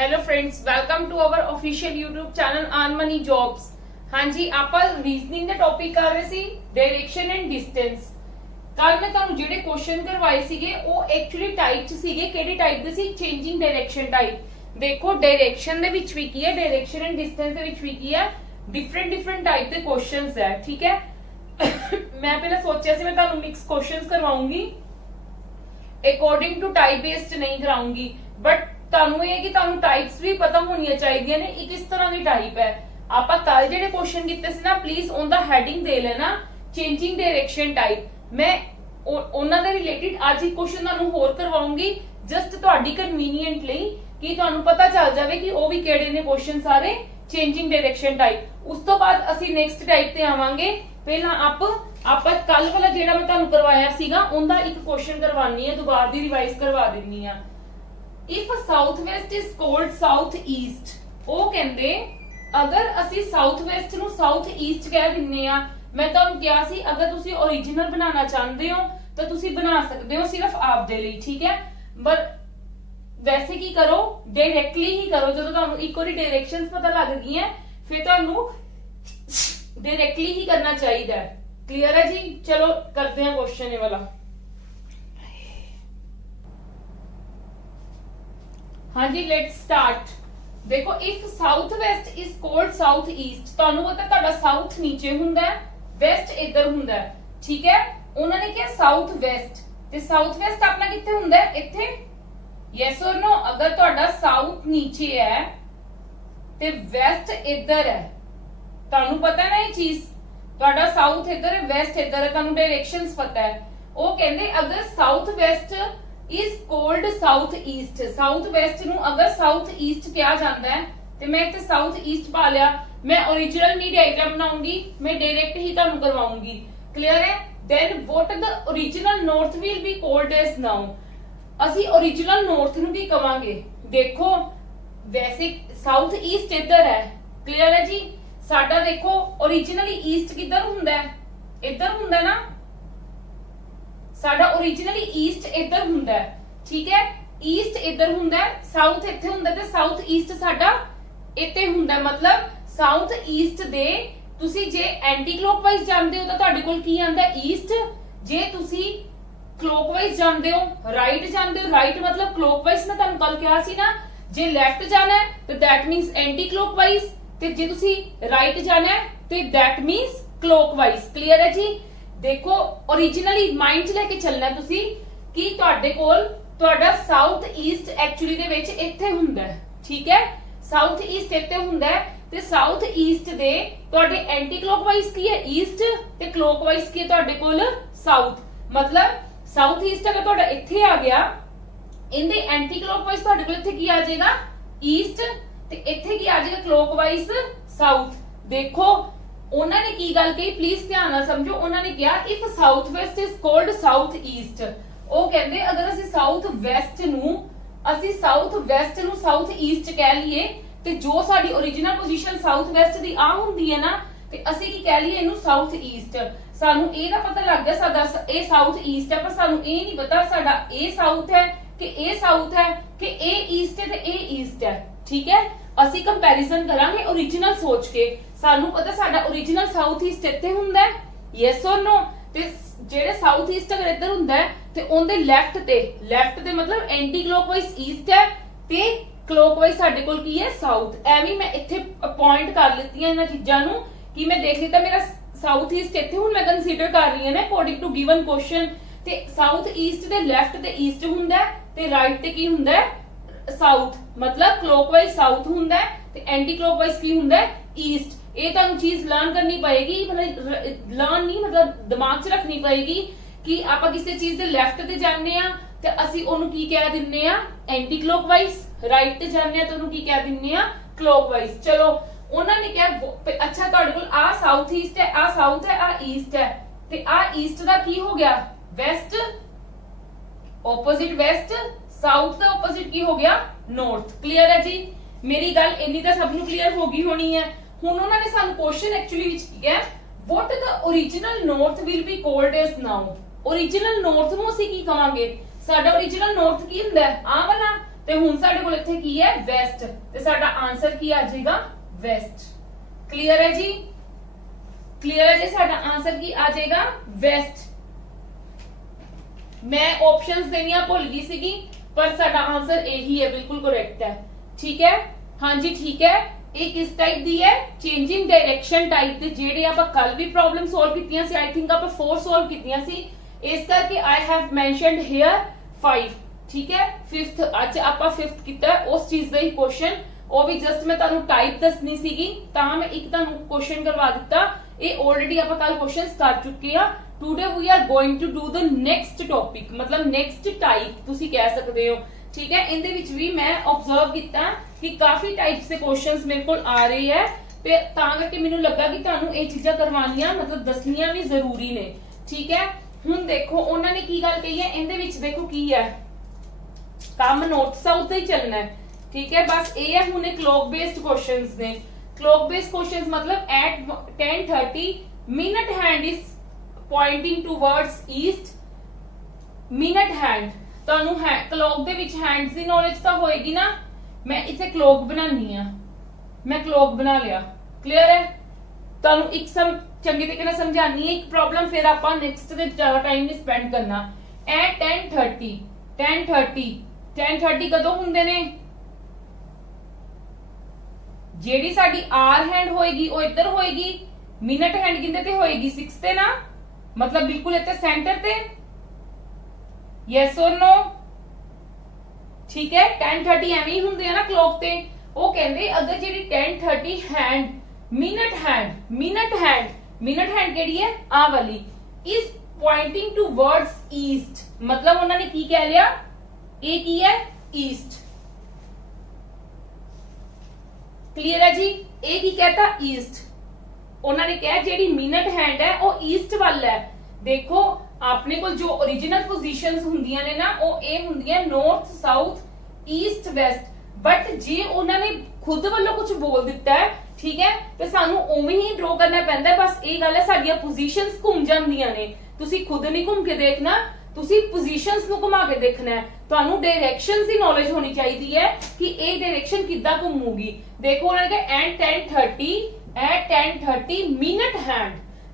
Hello friends, welcome to our official YouTube channel earn money jobs. हाँ जी, ਆਪਾਂ reasoning ਦਾ topic ਕਰ ਰਹੇ ਸੀ ਡਾਇਰੈਕਸ਼ਨ ਐਂਡ ਡਿਸਟੈਂਸ। ਕੱਲ ਮੈਂ ਤੁਹਾਨੂੰ ਜਿਹੜੇ ਕੁਐਸਚਨ ਕਰਵਾਏ ਸੀਗੇ ਉਹ ਐਕਚੁਅਲੀ ਟਾਈਪ ਚ ਸੀਗੇ। ਕਿਹੜੇ ਟਾਈਪ ਦੇ ਸੀ? Changing direction type. ਦੇਖੋ ਡਾਇਰੈਕਸ਼ਨ ਦੇ ਵਿੱਚ ਵੀ ਕੀ ਹੈ, ਡਾਇਰੈਕਸ਼ਨ ਐਂਡ ਡਿਸਟੈਂਸ ਦੇ ਵਿੱਚ ਵੀ ਕੀ ਹੈ, डिफरेंट टाइप के क्वेश्चंस है। ठीक है, मैं पहले सोचा ਸੀ मैं ਤੁਹਾਨੂੰ मिक्स क्वेश्चंस करवाऊंगी, अकॉर्डिंग टू टाइप बेस्ड नहीं कराऊंगी, बट ਤੁਹਾਨੂੰ ਇਹ ਕਿ ਤੁਹਾਨੂੰ ਟਾਈਪਸ ਵੀ ਪਤਾ ਹੋਣੀਆਂ ਚਾਹੀਦੀਆਂ ਨੇ ਇਹ ਕਿਸ ਤਰ੍ਹਾਂ ਦੀ ਟਾਈਪ ਹੈ। ਆਪਾਂ ਕੱਲ ਜਿਹੜੇ ਕੁਐਸਚਨ ਕੀਤੇ ਸੀ ਨਾ, ਪਲੀਜ਼ ਉਹਦਾ ਹੈਡਿੰਗ ਦੇ ਲੈਣਾ ਚੇਂਜਿੰਗ ਡਾਇਰੈਕਸ਼ਨ ਟਾਈਪ। ਮੈਂ ਉਹਨਾਂ ਦੇ ਰਿਲੇਟਡ ਅੱਜ ਹੀ ਕੁਐਸਚਨ ਤੁਹਾਨੂੰ ਹੋਰ ਕਰਵਾਉਂਗੀ, ਜਸਟ ਤੁਹਾਡੀ ਕਨਵੀਨੀਐਂਟ ਲਈ ਕਿ ਤੁਹਾਨੂੰ ਪਤਾ ਚੱਲ ਜਾਵੇ ਕਿ ਉਹ ਵੀ ਕਿਹੜੇ ਨੇ ਕੁਐਸਚਨ ਸਾਰੇ ਚੇਂਜਿੰਗ ਡਾਇਰੈਕਸ਼ਨ ਟਾਈਪ। ਉਸ ਤੋਂ ਬਾਅਦ ਅਸੀਂ ਨੈਕਸਟ ਟਾਈਪ ਤੇ ਆਵਾਂਗੇ। ਪਹਿਲਾਂ ਆਪਾਂ ਕੱਲ ਵਾਲਾ ਜਿਹੜਾ ਮੈਂ ਤੁਹਾਨੂੰ ਕਰਵਾਇਆ ਸੀਗਾ ਉਹਦਾ ਇੱਕ ਕੁਐਸਚਨ ਕਰਵਾਉਣੀ ਹੈ, ਦੁਬਾਰਾ ਦੀ ਰਿਵਾਈਜ਼ ਕਰਵਾ ਦਿੰਨੀ ਆ। If south West is cold south East, ਉਹ ਕਹਿੰਦੇ ਅਗਰ ਅਸੀਂ ਸਾਊਥ ਵੈਸਟ ਨੂੰ ਸਾਊਥ ਈਸਟ ਕਹਿ ਦਿੰਨੇ ਆ, ਮੈਂ ਤੁਹਾਨੂੰ ਕਿਹਾ ਸੀ ਅਗਰ ਤੁਸੀਂ ओरिजिनल ਬਣਾਉਣਾ ਚਾਹੁੰਦੇ ਹੋ ਤਾਂ ਤੁਸੀਂ ਬਣਾ ਸਕਦੇ ਹੋ ਸਿਰਫ ਆਪਦੇ ਲਈ। ਠੀਕ ਹੈ, ਪਰ ਵੈਸੇ ਕੀ ਕਰੋ, ਡਾਇਰੈਕਟਲੀ ਹੀ ਕਰੋ। ਜਦੋਂ ਤੁਹਾਨੂੰ ਇੱਕ ਵਾਰੀ ਡਾਇਰੈਕਸ਼ਨਸ ਪਤਾ ਲੱਗ ਗਈਆਂ ਫਿਰ ਤੁਹਾਨੂੰ डायरेक्टली ही करना चाहिए। क्लियर है जी? चलो करते हैं क्वेश्चन ये वाला। हाँ जी, लेट्स स्टार्ट। देखो if south west is cold south east, ਤੁਹਾਨੂੰ ਪਤਾ ਤੁਹਾਡਾ ਸਾਊਥ ਨੀਚੇ ਹੁੰਦਾ ਹੈ, ਵੈਸਟ ਇੱਧਰ ਹੁੰਦਾ ਹੈ। ਠੀਕ ਹੈ, ਉਹਨਾਂ ਨੇ ਕਿਹਾ ਸਾਊਥ ਵੈਸਟ, ਤੇ ਸਾਊਥ ਵੈਸਟ ਆਪਣਾ ਕਿੱਥੇ ਹੁੰਦਾ ਹੈ? ਇੱਥੇ। Yes or no? ਅਗਰ ਤੁਹਾਡਾ ਸਾਊਥ ਨੀਚੇ ਹੈ ਤੇ ਵੈਸਟ ਇੱਧਰ ਹੈ, ਤੁਹਾਨੂੰ ਪਤਾ ਨਾ ਇਹ ਚੀਜ਼, ਤੁਹਾਡਾ ਸਾਊਥ ਇੱਧਰ ਹੈ ਵੈਸਟ ਇੱਧਰ ਹੈ, ਤੁਹਾਨੂੰ ਡਾਇਰੈਕਸ਼ਨਸ ਪਤਾ ਹੈ। ਉਹ ਕਹਿੰਦੇ ਅਗਰ south West is cold south East, south West ਨੂੰ ਅਗਰ ਸਾਊਥ ਈਸਟ ਕਿਹਾ ਜਾਂਦਾ ਹੈ ਤੇ ਮੈਂ ਇੱਥੇ ਸਾਊਥ ਈਸਟ ਪਾ ਲਿਆ। ਮੈਂ ओरिजिनल नहीं डायग्राम बनाऊंगी, मैं डायरेक्ट ही ਤੁਹਾਨੂੰ ਕਰਵਾਉਂਗੀ। क्लियर है? Then what the original north will be called as now, ਅਸੀਂ ओरिजिनल नॉर्थ ਨੂੰ ਕੀ ਕਵਾਂਗੇ? ਦੇਖੋ ਵੈਸੇ ਸਾਊਥ ਈਸਟ ਇੱਧਰ ਹੈ। क्लियर है जी? ਸਾਡਾ ਦੇਖੋ ओरिजिनली ईस्ट किधर ਹੁੰਦਾ ਹੈ? ਇੱਧਰ ਹੁੰਦਾ ਨਾ। ਸਾਡਾ ओरिजिनली ईस्ट ਇੱਧਰ ਹੁੰਦਾ ਹੈ। ਠੀਕ ਹੈ, ਈਸਟ ਇੱਧਰ ਹੁੰਦਾ ਹੈ, ਸਾਊਥ ਇੱਥੇ ਹੁੰਦਾ ਤੇ ਸਾਊਥ ਈਸਟ ਸਾਡਾ ਇੱਥੇ ਹੁੰਦਾ। ਮਤਲਬ ਸਾਊਥ ਈਸਟ ਦੇ ਤੁਸੀਂ ਜੇ ਐਂਟੀ ਕਲੋਕਵਾਈਜ਼ ਜਾਂਦੇ ਹੋ ਤਾਂ ਤੁਹਾਡੇ ਕੋਲ ਕੀ ਆਂਦਾ? ਈਸਟ। ਜੇ ਤੁਸੀਂ ਕਲੋਕਵਾਈਜ਼ ਜਾਂਦੇ ਹੋ, ਰਾਈਟ ਜਾਂਦੇ ਹੋ, ਰਾਈਟ ਮਤਲਬ ਕਲੋਕਵਾਈਜ਼। ਮੈਂ ਤੁਹਾਨੂੰ ਕੱਲ ਕਿਹਾ ਸੀ ਨਾ, ਜੇ ਲੈਫਟ ਜਾਣਾ ਹੈ ਤਾਂ ਦੈਟ ਮੀਨਸ ਐਂਟੀ ਕਲੋਕਵਾਈਜ਼, ਤੇ ਜੇ ਤੁਸੀਂ ਰਾਈਟ ਜਾਣਾ ਹੈ ਤੇ ਦੈਟ ਮੀਨਸ ਕਲੋਕਵਾਈਜ਼। ਕਲੀਅਰ ਹੈ ਜੀ? ਦੇਖੋ ओरिजिनली ਮਾਈਂਡ 'ਚ ਲੈ ਕੇ ਚੱਲਣਾ ਤੁਸੀਂ ਕਿ ਤੁਹਾਡੇ ਕੋਲ ਤੁਹਾਡਾ ਸਾਊਥ ਈਸਟ ਐਕਚੁਅਲੀ ਦੇ ਵਿੱਚ ਇੱਥੇ ਹੁੰਦਾ ਹੈ। ਠੀਕ ਹੈ, ਸਾਊਥ ਈਸਟ ਇੱਥੇ ਹੁੰਦਾ ਹੈ ਤੇ ਸਾਊਥ ਈਸਟ ਦੇ ਤੁਹਾਡੇ ਐਂਟੀ ਕਲੋਕਵਾਈਜ਼ ਕੀ ਹੈ? ਈਸਟ, ਤੇ ਕਲੋਕਵਾਈਜ਼ ਕੀ ਹੈ ਤੁਹਾਡੇ ਕੋਲ? ਸਾਊਥ। ਮਤਲਬ ਸਾਊਥ ਈਸਟ ਅਗਰ ਤੁਹਾਡਾ ਇੱਥੇ ਆ ਗਿਆ, ਇਹਦੇ ਐਂਟੀ ਕਲੋਕਵਾਈਜ਼ ਤੁਹਾਡੇ ਕੋਲ ਇੱਥੇ ਕੀ ਆ ਜਾਏਗਾ? ਈਸਟ, ਤੇ ਇੱਥੇ ਕੀ ਆ ਜਾਏਗਾ? Clockwise south. ਦੇਖੋ ਉਹਨਾਂ ਨੇ ਕੀ ਗੱਲ ਕਹੀ, ਪਲੀਜ਼ ਧਿਆਨ ਨਾਲ ਸਮਝੋ। ਉਹਨਾਂ ਨੇ ਕਿਹਾ if south West is cold south East, ਉਹ ਕਹਿੰਦੇ ਅਗਰ ਅਸੀਂ ਸਾਊਥ ਵੈਸਟ ਨੂੰ ਸਾਊਥ ਈਸਟ ਕਹਿ ਲਈਏ ਤੇ ਜੋ ਸਾਡੀ ओरिजिनल ਪੋਜੀਸ਼ਨ ਸਾਊਥ ਵੈਸਟ ਦੀ ਆ ਹੁੰਦੀ ਹੈ ਨਾ, ਤੇ ਅਸੀਂ ਕੀ ਕਹਿ ਲਈਏ ਇਹਨੂੰ? South East. ਸਾਨੂੰ ਇਹ ਤਾਂ ਪਤਾ ਲੱਗ ਗਿਆ ਸਾਡਾ ਇਹ ਸਾਊਥ ਈਸਟ ਹੈ, ਪਰ ਸਾਨੂੰ ਇਹ ਨਹੀਂ ਪਤਾ ਸਾਡਾ ਇਹ ਸਾਊਥ ਹੈ ਕਿ ਇਹ ਸਾਊਥ ਹੈ ਕਿ ਇਹ ਈਸਟ ਹੈ ਤੇ ਇਹ ਈਸਟ ਹੈ। ਠੀਕ ਹੈ, ਅਸੀਂ ਕੰਪੈਰੀਜ਼ਨ ਕਰਾਂਗੇ ओरिजिनल ਸੋਚ ਕੇ। ਸਾਨੂੰ ਪਤਾ ਸਾਡਾ ओरिजिनल ਸਾਊਥ ਈਸਟ ਇੱਥੇ ਹੁੰਦਾ ਹੈ, ਯੈਸ অর ਨੋ? ਤੇ ਜਿਹੜੇ ਸਾਊਥ ਈਸਟ ਅਗਰ ਇੱਧਰ ਹੁੰਦਾ ਹੈ ਤੇ ਉਹਦੇ ਲੈਫਟ ਤੇ ਮਤਲਬ ਐਂਟੀ ਕਲੋਕਵਾਈਜ਼ ਈਸਟ ਹੈ ਤੇ ਕਲੋਕਵਾਈਜ਼ ਸਾਡੇ ਕੋਲ ਕੀ ਹੈ? ਸਾਊਥ। ਐਵੇਂ ਮੈਂ ਇੱਥੇ ਪੁਆਇੰਟ ਕਰ ਲਿੱਤੀਆਂ ਇਹਨਾਂ ਚੀਜ਼ਾਂ ਨੂੰ ਕਿ ਮੈਂ ਦੇਖ ਲਿੱਤਾ ਮੇਰਾ ਸਾਊਥ ਈਸਟ ਇੱਥੇ ਹੁਣ ਮੈਂ ਕੰਸੀਡਰ ਕਰ ਰਹੀ ਹਾਂ ਨਾ ਅਕੋਰਡਿੰਗ ਟੂ ਗਿਵਨ ਕੁਐਸਚਨ। ਤੇ ਸਾਊਥ ਈਸਟ ਦੇ ਲੈਫਟ ਤੇ ਈਸਟ ਹੁੰਦਾ ਤੇ ਰਾਈਟ ਤੇ ਕੀ ਹੁੰਦਾ ਹੈ? ਸਾਊਥ। ਮਤਲਬ ਕਲੋਕਵਾਈਜ਼ ਸਾਊਥ ਹੁੰਦਾ ਤੇ ਐਂਟੀ ਕਲੋਕਵਾਈਜ਼ ਕੀ ਹੁੰਦਾ? ਈਸਟ। ਇਹ ਤੁਹਾਨੂੰ ਚੀਜ਼ ਲਰਨ ਕਰਨੀ ਪਏਗੀ, ਮਤਲਬ ਲਰਨ ਨਹੀਂ ਮਤਲਬ ਦਿਮਾਗ 'ਚ ਰੱਖਣੀ ਪਏਗੀ ਕਿ ਆਪਾਂ ਕਿਸੇ ਚੀਜ਼ ਦੇ ਲੈਫਟ ਤੇ ਜਾਂਦੇ ਆ ਤੇ ਅਸੀਂ ਉਹਨੂੰ ਕੀ ਕਹਿ ਦਿੰਨੇ ਆ? Anti clockwise. ਰਾਈਟ ਤੇ ਜਾਂਦੇ ਆ ਤਾਂ ਉਹਨੂੰ ਕੀ ਕਹਿ ਦਿੰਨੇ ਆ? ਕਲੋਕਵਾਈਜ਼। ਚਲੋ ਉਹਨਾਂ ਨੇ ਕਿਹਾ ਅੱਛਾ ਤੁਹਾਡੇ ਕੋਲ ਆ ਸਾਊਥ ਈਸਟ ਹੈ, ਆ ਸਾਊਥ ਹੈ, ਆ ਈਸਟ ਹੈ, ਤੇ ਆ ਈਸਟ ਦਾ ਕੀ ਹੋ ਗਿਆ? ਵੈਸਟ। ਆਪੋਜ਼ਿਟ ਵੈਸਟ, ਸਾਊਥ ਦਾ ਆਪੋਜ਼ਿਟ ਕੀ ਹੋ ਗਿਆ? ਨਾਰਥ। ਕਲੀਅਰ ਹੈ ਜੀ? ਮੇਰੀ ਗੱਲ ਇੰਨੀ ਤਾਂ ਸਭ ਨੂੰ ਕਲੀਅਰ ਹੋ ਗਈ ਹੋਣੀ ਹੈ। ਹੁਣ ਉਹਨਾਂ ਨੇ ਸਾਨੂੰ ਕੁਐਸਚਨ ਐਕਚੁਅਲੀ ਵਿੱਚ ਕੀ ਹੈ? what the original north will be called as now? original north ਨੂੰ ਅਸੀਂ ਕੀ ਕਹਾਂਗੇ? ਸਾਡਾ original north ਕੀ ਹੁੰਦਾ ਹੈ? ਆ ਵਾਲਾ। ਤੇ ਹੁਣ ਸਾਡੇ ਕੋਲ ਇੱਥੇ ਕੀ ਹੈ ਵੈਸਟ ਤੇ ਸਾਡਾ ਆਨਸਰ ਕੀ ਆ ਜਾਏਗਾ ਵੈਸਟ। ਕਲੀਅਰ ਹੈ ਜੀ, ਕਲੀਅਰ ਹੈ ਜੀ, ਸਾਡਾ ਆਨਸਰ ਕੀ ਆ ਜਾਏਗਾ ਵੈਸਟ। मैं ऑप्शंस देनिया भूल गई सीगी पर साडा आंसर यही है, बिल्कुल करेक्ट है। ठीक है, हाँ जी ठीक है। एक किस टाइप दी है चेंजिंग डायरेक्शन टाइप दे जेडे आपां कल भी प्रॉब्लम सॉल्व कीतियां सी, आई थिंक आपां 4 सॉल्व कीतियां सी, इस करके आई हैव मेंशनड हियर 5। ठीक है, 5th आज आपां 5th कीता उस चीज दा ही क्वेश्चन, ਉਹ ਵੀ ਜਸਟ ਮੈਂ ਤੁਹਾਨੂੰ ਟਾਈਪ ਦੱਸਣੀ ਸੀਗੀ ਤਾਂ ਮੈਂ ਇੱਕ ਤੁਹਾਨੂੰ ਕੁਐਸਚਨ ਕਰਵਾ ਦਿੱਤਾ। ਇਹ ਆਲਰੇਡੀ ਆਪਾਂ ਕੱਲ ਕੁਐਸਚਨਸ ਕਰ ਚੁੱਕੇ ਆ। Today we are going to do the next topic, ਮਤਲਬ ਨੈਕਸਟ ਟਾਈਪ ਤੁਸੀਂ ਕਹਿ ਸਕਦੇ ਹੋ। ਠੀਕ ਹੈ, ਇਹਦੇ ਵਿੱਚ ਵੀ ਮੈਂ ਆਬਜ਼ਰਵ ਕੀਤਾ ਕਿ ਕਾਫੀ ਟਾਈਪਸ ਦੇ ਕੁਐਸਚਨਸ ਮੇਰੇ ਕੋਲ ਆ ਰਹੇ ਹੈ ਤੇ ਤਾਂ ਕਰਕੇ ਮੈਨੂੰ ਲੱਗਾ ਕਿ ਤੁਹਾਨੂੰ ਇਹ ਚੀਜ਼ਾਂ ਕਰਵਾਉਣੀਆਂ ਮਤਲਬ ਦੱਸਣੀਆਂ ਵੀ ਜ਼ਰੂਰੀ ਨੇ। ਠੀਕ ਹੈ, ਹੁਣ ਦੇਖੋ ਉਹਨਾਂ ਨੇ ਕੀ ਗੱਲ ਕਹੀ ਹੈ, ਇਹਦੇ ਵਿੱਚ ਦੇਖੋ ਕੀ ਹੈ, ਕੰਮ ਨੌਰਥ ਸਾਊਥ ਦਾ ਹੀ ਚੱਲਣਾ ਹੈ। ठीक है, बस ये है हुने क्लॉक बेस्ड क्वेश्चंस ने। क्लॉक बेस्ड क्वेश्चंस मतलब at 10:30 minute hand is pointing towards east. Minute hand ਤੁਹਾਨੂੰ ਹੈ क्लॉक ਦੇ ਵਿੱਚ हैंड्स ਦੀ ਨੌਲੇਜ ਤਾਂ ਹੋਏਗੀ ਨਾ। ਮੈਂ ਇੱਥੇ क्लॉक ਬਣਾਉਣੀ ਆ, ਮੈਂ क्लॉक ਬਣਾ ਲਿਆ। ਕਲੀਅਰ ਹੈ, ਤੁਹਾਨੂੰ ਇੱਕ ਚੰਗੀ ਤਰੀਕੇ ਨਾਲ ਸਮਝਾਣੀ ਹੈ ਇੱਕ ਪ੍ਰੋਬਲਮ, ਫਿਰ ਆਪਾਂ ਨੈਕਸਟ ਤੇ ਜ਼ਿਆਦਾ ਟਾਈਮ ਨਹੀਂ ਸਪੈਂਡ ਕਰਨਾ। ਐਟ 10:30 ਕਦੋਂ ਹੁੰਦੇ ਨੇ? ਜਿਹੜੀ ਸਾਡੀ ਆਰ ਹੈਂਡ ਹੋਏਗੀ ਉਹ ਇੱਧਰ ਹੋਏਗੀ, ਮਿੰਟ ਹੈਂਡ ਕਿੰਦੇ ਤੇ ਹੋਏਗੀ 6 ਤੇ ਨਾ, ਮਤਲਬ ਬਿਲਕੁਲ ਇੱਥੇ ਸੈਂਟਰ ਤੇ। Yes or no? ਠੀਕ ਹੈ, 10:30 ਐਵੇਂ ਹੀ ਹੁੰਦੇ ਆ ਨਾ ਕਲੌਕ ਤੇ। ਉਹ ਕਹਿੰਦੇ ਅਗਰ ਜਿਹੜੀ 10:30 ਹੈਂਡ ਮਿੰਟ ਹੈਂਡ ਕਿਹੜੀ ਹੈ ਆ ਵਾਲੀ ਇਜ਼ ਪੁਆਇੰਟਿੰਗ ਟੂਵਰਡਸ ਈਸਟ, ਮਤਲਬ ਉਹਨਾਂ ਨੇ ਕੀ ਕਹਿ ਲਿਆ, ਇਹ ਕੀ ਹੈ ਈਸਟ। क्लियर है जी, ए की कहता ईस्ट, उन्होंने कहा जेडी मिनट हैंड है वो ईस्ट वाल है। देखो अपने को जो ओरिजिनल पोजीशंस हुंदियां ने ना वो ए हुंदियां north south east west, but जे उन्होंने खुद वालों कुछ बोल दिता है ठीक है तो सानू उवें ही ड्रॉ करना पैंदा। बस ये गल है साडियां पोजीशंस घूम जांदियां ने, तुसी खुद नहीं घूम के देखना, तुसी पोजीशंस ਨੂੰ ਘੁਮਾ ਕੇ ਦੇਖਣਾ ਹੈ। ਤੁਹਾਨੂੰ ਡਾਇਰੈਕਸ਼ਨਸ ਦੀ ਨੌਲੇਜ ਹੋਣੀ ਚਾਹੀਦੀ ਹੈ ਕਿ ਇਹ ਡਾਇਰੈਕਸ਼ਨ ਕਿੱਦਾਂ ਘੁੰਮੂਗੀ। ਦੇਖੋ ਉਹਨਾਂ ਨੇ ਕਿਹਾ at 10:30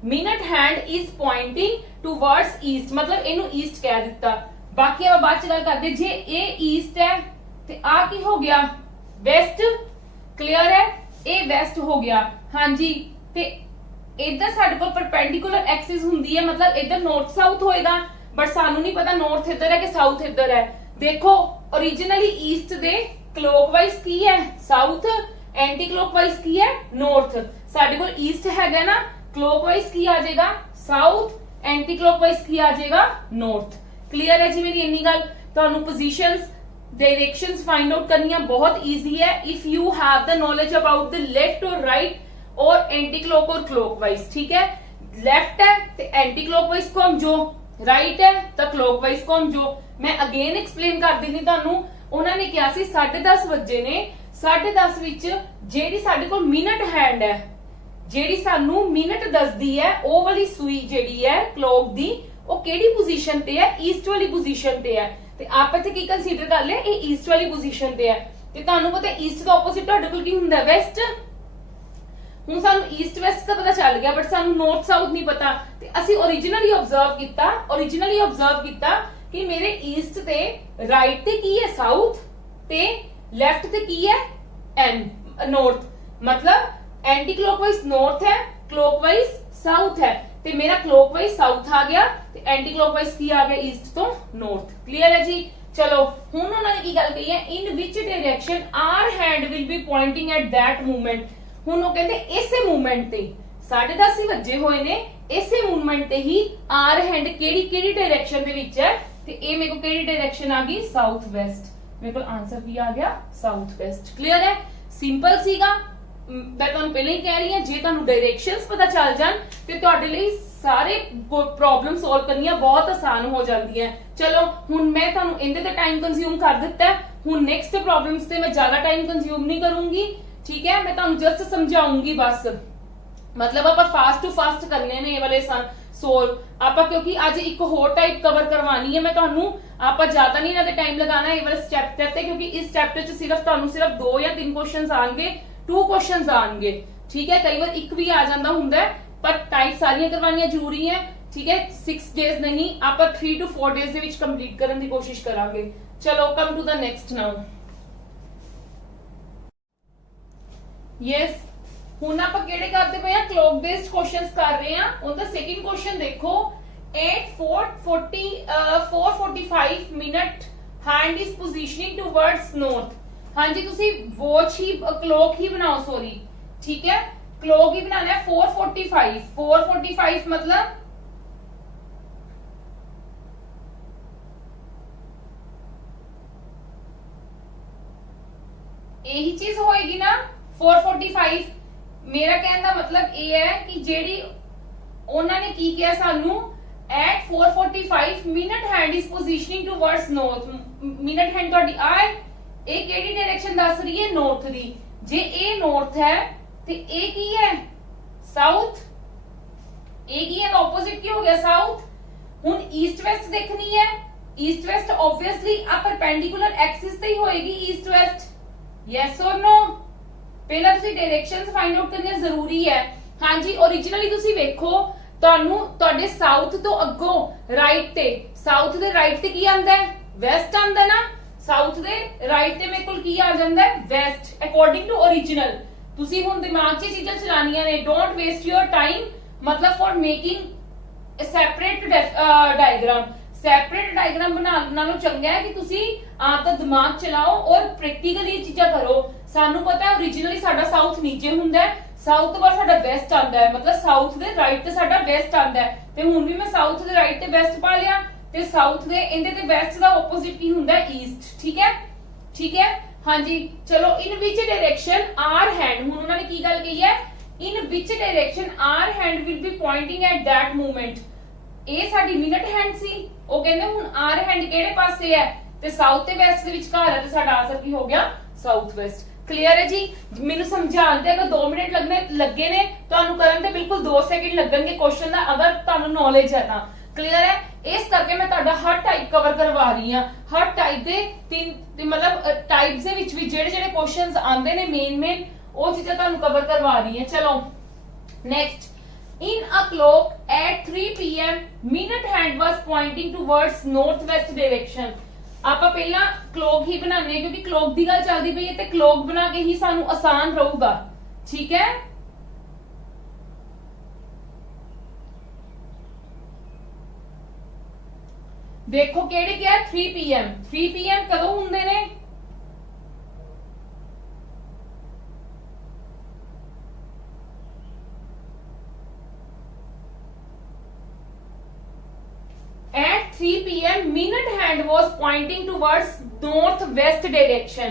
minute hand is pointing towards east, ਮਤਲਬ ਇਹਨੂੰ ਈਸਟ ਕਹਿ ਦਿੱਤਾ। ਬਾਕੀ ਆਪਾਂ ਬਾਅਦ ਚ ਗੱਲ ਕਰਦੇ। ਜੇ ਇਹ ਈਸਟ ਹੈ ਤੇ ਆ ਕੀ ਹੋ ਗਿਆ ਵੈਸਟ। ਕਲੀਅਰ ਹੈ, ਇਹ ਵੈਸਟ ਹੋ ਗਿਆ। ਹਾਂਜੀ, ਤੇ ਇੱਧਰ ਸਾਡੇ ਕੋਲ ਪਰਪੈਂਡੀਕੂਲਰ ਐਕਸਿਸ ਹੁੰਦੀ ਹੈ, ਮਤਲਬ ਇੱਧਰ ਨਾਰਥ ਸਾਊਥ ਹੋਏਗਾ, बट सानू नहीं पता नॉर्थ इधर है कि साउथ इधर है। देखो ओरिजिनली ईस्ट दे क्लॉकवाइज की है साउथ, एंटी क्लॉकवाइज की है नॉर्थ। साडे कोल ईस्ट हैगा ना, क्लॉकवाइज की आ जाएगा साउथ, एंटी क्लॉकवाइज की आ जाएगा नॉर्थ। क्लियर है जी मेरी इन्नी गल। तुहानू पोजीशंस डायरेक्शंस फाइंड आउट करनियां बहुत इजी है if you have the knowledge about the left और राइट और एंटी क्लॉक और क्लॉकवाइज। ठीक है, लेफ्ट है तो एंटी क्लॉकवाइज घूम जो, राइट है तो क्लॉकवाइज घूम जो। मैं अगेन एक्सप्लेन कर दी तुहानू। उन्होंने कहा सी 10:30 बजे ने, 10:30 विच जेडी साडे कोल मिनट हैंड है, जेडी सानू मिनट दसदी है ओ वाली सूई जेडी है क्लॉक दी ओ केड़ी पोजीशन ते है, ईस्ट वाली पोजीशन ते है। ते आप इत्थे की कंसीडर कर ले ये ईस्ट वाली पोजीशन ते है। ते तुहानू पता ईस्ट दा ऑपोजिट तुहाडे कोल की हुंदा वेस्ट। ਹੁਣ ਸਾਨੂੰ ਈਸਟ ਵੈਸਟ ਦਾ ਪਤਾ ਚੱਲ ਗਿਆ ਬਟ ਸਾਨੂੰ ਨਾਰਥ ਸਾਊਥ ਨਹੀਂ ਪਤਾ। ਤੇ ਅਸੀਂ ਓਰੀਜਨਲੀ ਆਬਜ਼ਰਵ ਕੀਤਾ ਕਿ ਮੇਰੇ ਈਸਟ ਤੇ ਰਾਈਟ ਤੇ ਕੀ ਹੈ ਸਾਊਥ ਤੇ ਲੈਫਟ ਤੇ ਕੀ ਹੈ ਨਾਰਥ, मतलब एंटी क्लॉकवाइज नॉर्थ है, क्लॉकवाइज साउथ है, ਤੇ ਮੇਰਾ क्लॉकवाइज साउथ आ गया ਤੇ एंटी क्लॉकवाइज ਕੀ ਆ ਗਿਆ ਈਸਟ ਤੋਂ ਨਾਰਥ। ਕਲੀਅਰ ਹੈ ਜੀ। ਚਲੋ ਹੁਣ ਉਹਨਾਂ ਨੇ ਕੀ ਗੱਲ ਕਹੀ ਹੈ, in which direction hour hand will be pointing at that movement. ਹੁਣ ਉਹ ਕਹਿੰਦੇ ਇਸੇ ਮੂਵਮੈਂਟ ਤੇ 10:30 ਵਜੇ ਹੋਏ ਨੇ, ਇਸੇ ਮੂਵਮੈਂਟ ਤੇ ਹੀ ਆਰ ਹੈਂਡ ਕਿਹੜੀ ਡਾਇਰੈਕਸ਼ਨ ਦੇ ਵਿੱਚ ਹੈ ਤੇ ਇਹ ਮੇਰੇ ਕੋਲ ਕਿਹੜੀ ਡਾਇਰੈਕਸ਼ਨ ਆ ਗਈ ਸਾਊਥ ਵੈਸਟ। ਮੇਰੇ ਕੋਲ ਆਨਸਰ ਕੀ ਆ ਗਿਆ ਸਾਊਥ ਵੈਸਟ। ਕਲੀਅਰ ਹੈ, ਸਿੰਪਲ ਸੀਗਾ। ਮੈਂ ਤੁਹਾਨੂੰ ਪਹਿਲਾਂ ਹੀ ਕਹਿ ਰਹੀ ਹਾਂ ਜੇ ਤੁਹਾਨੂੰ ਡਾਇਰੈਕਸ਼ਨਸ ਪਤਾ ਚੱਲ ਜਾਣ ਤੇ ਤੁਹਾਡੇ ਲਈ ਸਾਰੇ ਪ੍ਰੋਬਲਮ ਸੋਲਵ ਕਰਨੀਆਂ ਬਹੁਤ ਆਸਾਨ ਹੋ ਜਾਂਦੀਆਂ। ਚਲੋ ਹੁਣ ਮੈਂ ਤੁਹਾਨੂੰ ਇਹਦੇ ਤੇ ਟਾਈਮ ਕੰਜ਼ਿਊਮ ਕਰ ਦਿੱਤਾ, ਹੁਣ ਨੈਕਸਟ ਪ੍ਰੋਬਲਮਸ ਤੇ ਮੈਂ ਜ਼ਿਆਦਾ ਟਾਈਮ ਕੰਜ਼ਿਊਮ ਨਹੀਂ ਕਰੂੰਗੀ। ठीक है, मैं तुहानू जस्ट समझाऊंगी बस, मतलब आप फास्ट टू फास्ट करने ने ये वाले सोल्व आपा, क्योंकि आज एक होर टाइप कवर करवानी है मैं तुहानू, आपा ज्यादा नहीं इन्हां दे टाइम लगाना ये वाले चैप्टर ते, क्योंकि इस चैप्टर च सिर्फ तुहानू सिर्फ 2 या 3 क्वेश्चंस आएंगे, 2 क्वेश्चंस आएंगे, ठीक है। कई बार एक भी आ जाता हुंदा है, पर टाइप सारियां करवानियां जरूरी है, ठीक है। 6 डेज नहीं, आप 3 to 4 डेज दे विच कंप्लीट करने की कोशिश करांगे। चलो come to the next now. Yes, हुण आप किहड़े करदे पए आ, क्लॉक बेस्ड क्वेश्चंस कर रहे हैं। ऑन द सेकंड क्वेश्चन देखो, at 4:45 minute hand is positioning towards north. हाँ जी, तुसी वॉच ही क्लॉक ही बनाओ, सॉरी, ठीक है, क्लॉक ही बनाना है। 4:45 मतलब यही चीज होएगी ना 4:45। मेरा कहने का मतलब ये है कि जेडी उन्होंने की किया सानू at 4:45 minute hand is positioning towards north. Minute hand ਤੁਹਾਡੀ ਆਏ ਇਹ ਕਿਹੜੀ डायरेक्शन ਦੱਸ ਰਹੀ ਹੈ, नॉर्थ ਦੀ। ਜੇ ਇਹ नॉर्थ है ਤੇ ਇਹ ਕੀ ਹੈ, साउथ। ਇਹ ਕੀ ਹੈ, ऑपोजिट ਕੀ ਹੋ ਗਿਆ, साउथ। ਹੁਣ ईस्ट वेस्ट देखनी है, ईस्ट वेस्ट ऑब्वियसली आ परपेंडिकुलर एक्सिस ਤੇ ਹੀ ਹੋਏਗੀ, ईस्ट वेस्ट। यस और नो, ਪਹਿਲਾਂ ਤੁਸੀਂ डायरेक्शंस फाइंड आउट करनी जरूरी है। हाँ जी, ओरिजिनली ਤੁਸੀਂ ਵੇਖੋ ਤੁਹਾਨੂੰ ਤੁਹਾਡੇ ਸਾਊਥ ਤੋਂ ਅੱਗੋਂ ਰਾਈਟ ਤੇ, ਸਾਊਥ ਦੇ ਰਾਈਟ ਤੇ ਕੀ ਆਂਦਾ ਹੈ, ਵੈਸਟ ਆਂਦਾ ਨਾ। ਸਾਊਥ ਦੇ ਰਾਈਟ ਤੇ ਮੇਰੇ ਕੋਲ ਕੀ ਆ ਜਾਂਦਾ ਹੈ, ਵੈਸਟ, ਅਕੋਰਡਿੰਗ ਟੂ ओरिजिनल। ਤੁਸੀਂ ਹੁਣ ਦਿਮਾਗ 'ਚ ਚੀਜ਼ਾਂ ਚਲਾਣੀਆਂ ਨੇ, ਡੋਂਟ ਵੇਸਟ ਯੂਰ ਟਾਈਮ, मतलब for making separate diagram. Separate diagram बनाने नालों चंगा है कि तुसी आपका दिमाग चलाओ और प्रैक्टिकली चीज़ां करो। सानू पता है ओरिजिनली साडा साउथ नीचे हुंदा है, साउथ तो बाद साडा वेस्ट आंदा है, मतलब साउथ दे राइट ते साडा वेस्ट आंदा है। ते हुण भी मैं साउथ दे राइट ते वेस्ट पा लिया, ते साउथ दे इंदे ते वेस्ट दा ऑपोजिट की हुंदा है, ईस्ट। ठीक है, ठीक है, हाँ जी। चलो, in which direction hour hand, हुण उन्होंने की गल कही है, in which direction hour hand will be pointing at that moment. ਇਹ ਸਾਡੀ ਮਿਨਟ ਹੈਂਡ ਸੀ, ਉਹ ਕਹਿੰਦੇ ਹੁਣ ਆਰ ਹੈਂਡ ਕਿਹੜੇ ਪਾਸੇ ਹੈ, ਤੇ ਸਾਊਥ ਤੇ ਵੈਸਟ ਦੇ ਵਿਚਕਾਰ ਹੈ, ਤੇ ਸਾਡਾ ਆਨਸਰ ਕੀ ਹੋ ਗਿਆ, ਸਾਊਥ ਵੈਸਟ। ਕਲੀਅਰ ਹੈ ਜੀ। ਮੈਨੂੰ ਸਮਝਾਉਣ ਤੇ ਅਗਰ 2 ਮਿੰਟ ਲੱਗੇ ਨੇ, ਤੁਹਾਨੂੰ ਕਰਨ ਤੇ ਬਿਲਕੁਲ 2 ਸੈਕਿੰਡ ਲੱਗਣਗੇ ਕੁਐਸਚਨ ਦਾ, ਅਗਰ ਤੁਹਾਨੂੰ ਨੌਲੇਜ ਹੈ ਤਾਂ। ਕਲੀਅਰ ਹੈ। ਇਸ ਕਰਕੇ ਮੈਂ ਤੁਹਾਡਾ ਹਰ ਟਾਈਪ ਕਵਰ ਕਰਵਾ ਰਹੀ ਹਾਂ, ਹਰ ਟਾਈਪ ਦੇ 3 ਮਤਲਬ ਟਾਈਪਸ ਦੇ ਵਿੱਚ ਵੀ ਜਿਹੜੇ ਜਿਹੜੇ ਕੁਐਸਚਨਸ ਆਉਂਦੇ ਨੇ ਮੇਨ ਉਹ ਚੀਜ਼ਾਂ ਤੁਹਾਨੂੰ ਕਵਰ ਕਰਵਾ ਰਹੀ ਹਾਂ। ਚਲੋ next, in a clock at 3 pm minute hand was pointing towards northwest direction। ਆਪਾਂ ਪਹਿਲਾਂ ਕਲੌਕ ਹੀ ਬਣਾਉਂਦੇ ਹਾਂ, ਕਿਉਂਕਿ ਕਲੌਕ ਦੀ ਗੱਲ ਚੱਲਦੀ ਪਈ ਹੈ, ਤੇ ਕਲੌਕ ਬਣਾ ਕੇ ਹੀ ਸਾਨੂੰ ਆਸਾਨ ਰਹੂਗਾ। ਠੀਕ ਹੈ, ਦੇਖੋ ਕਿਹੜੇ ਕਿਹਾ 3 pm। 3 pm ਕਦੋਂ ਹੁੰਦੇ ਨੇ, at 3 pm minute hand was pointing towards northwest direction।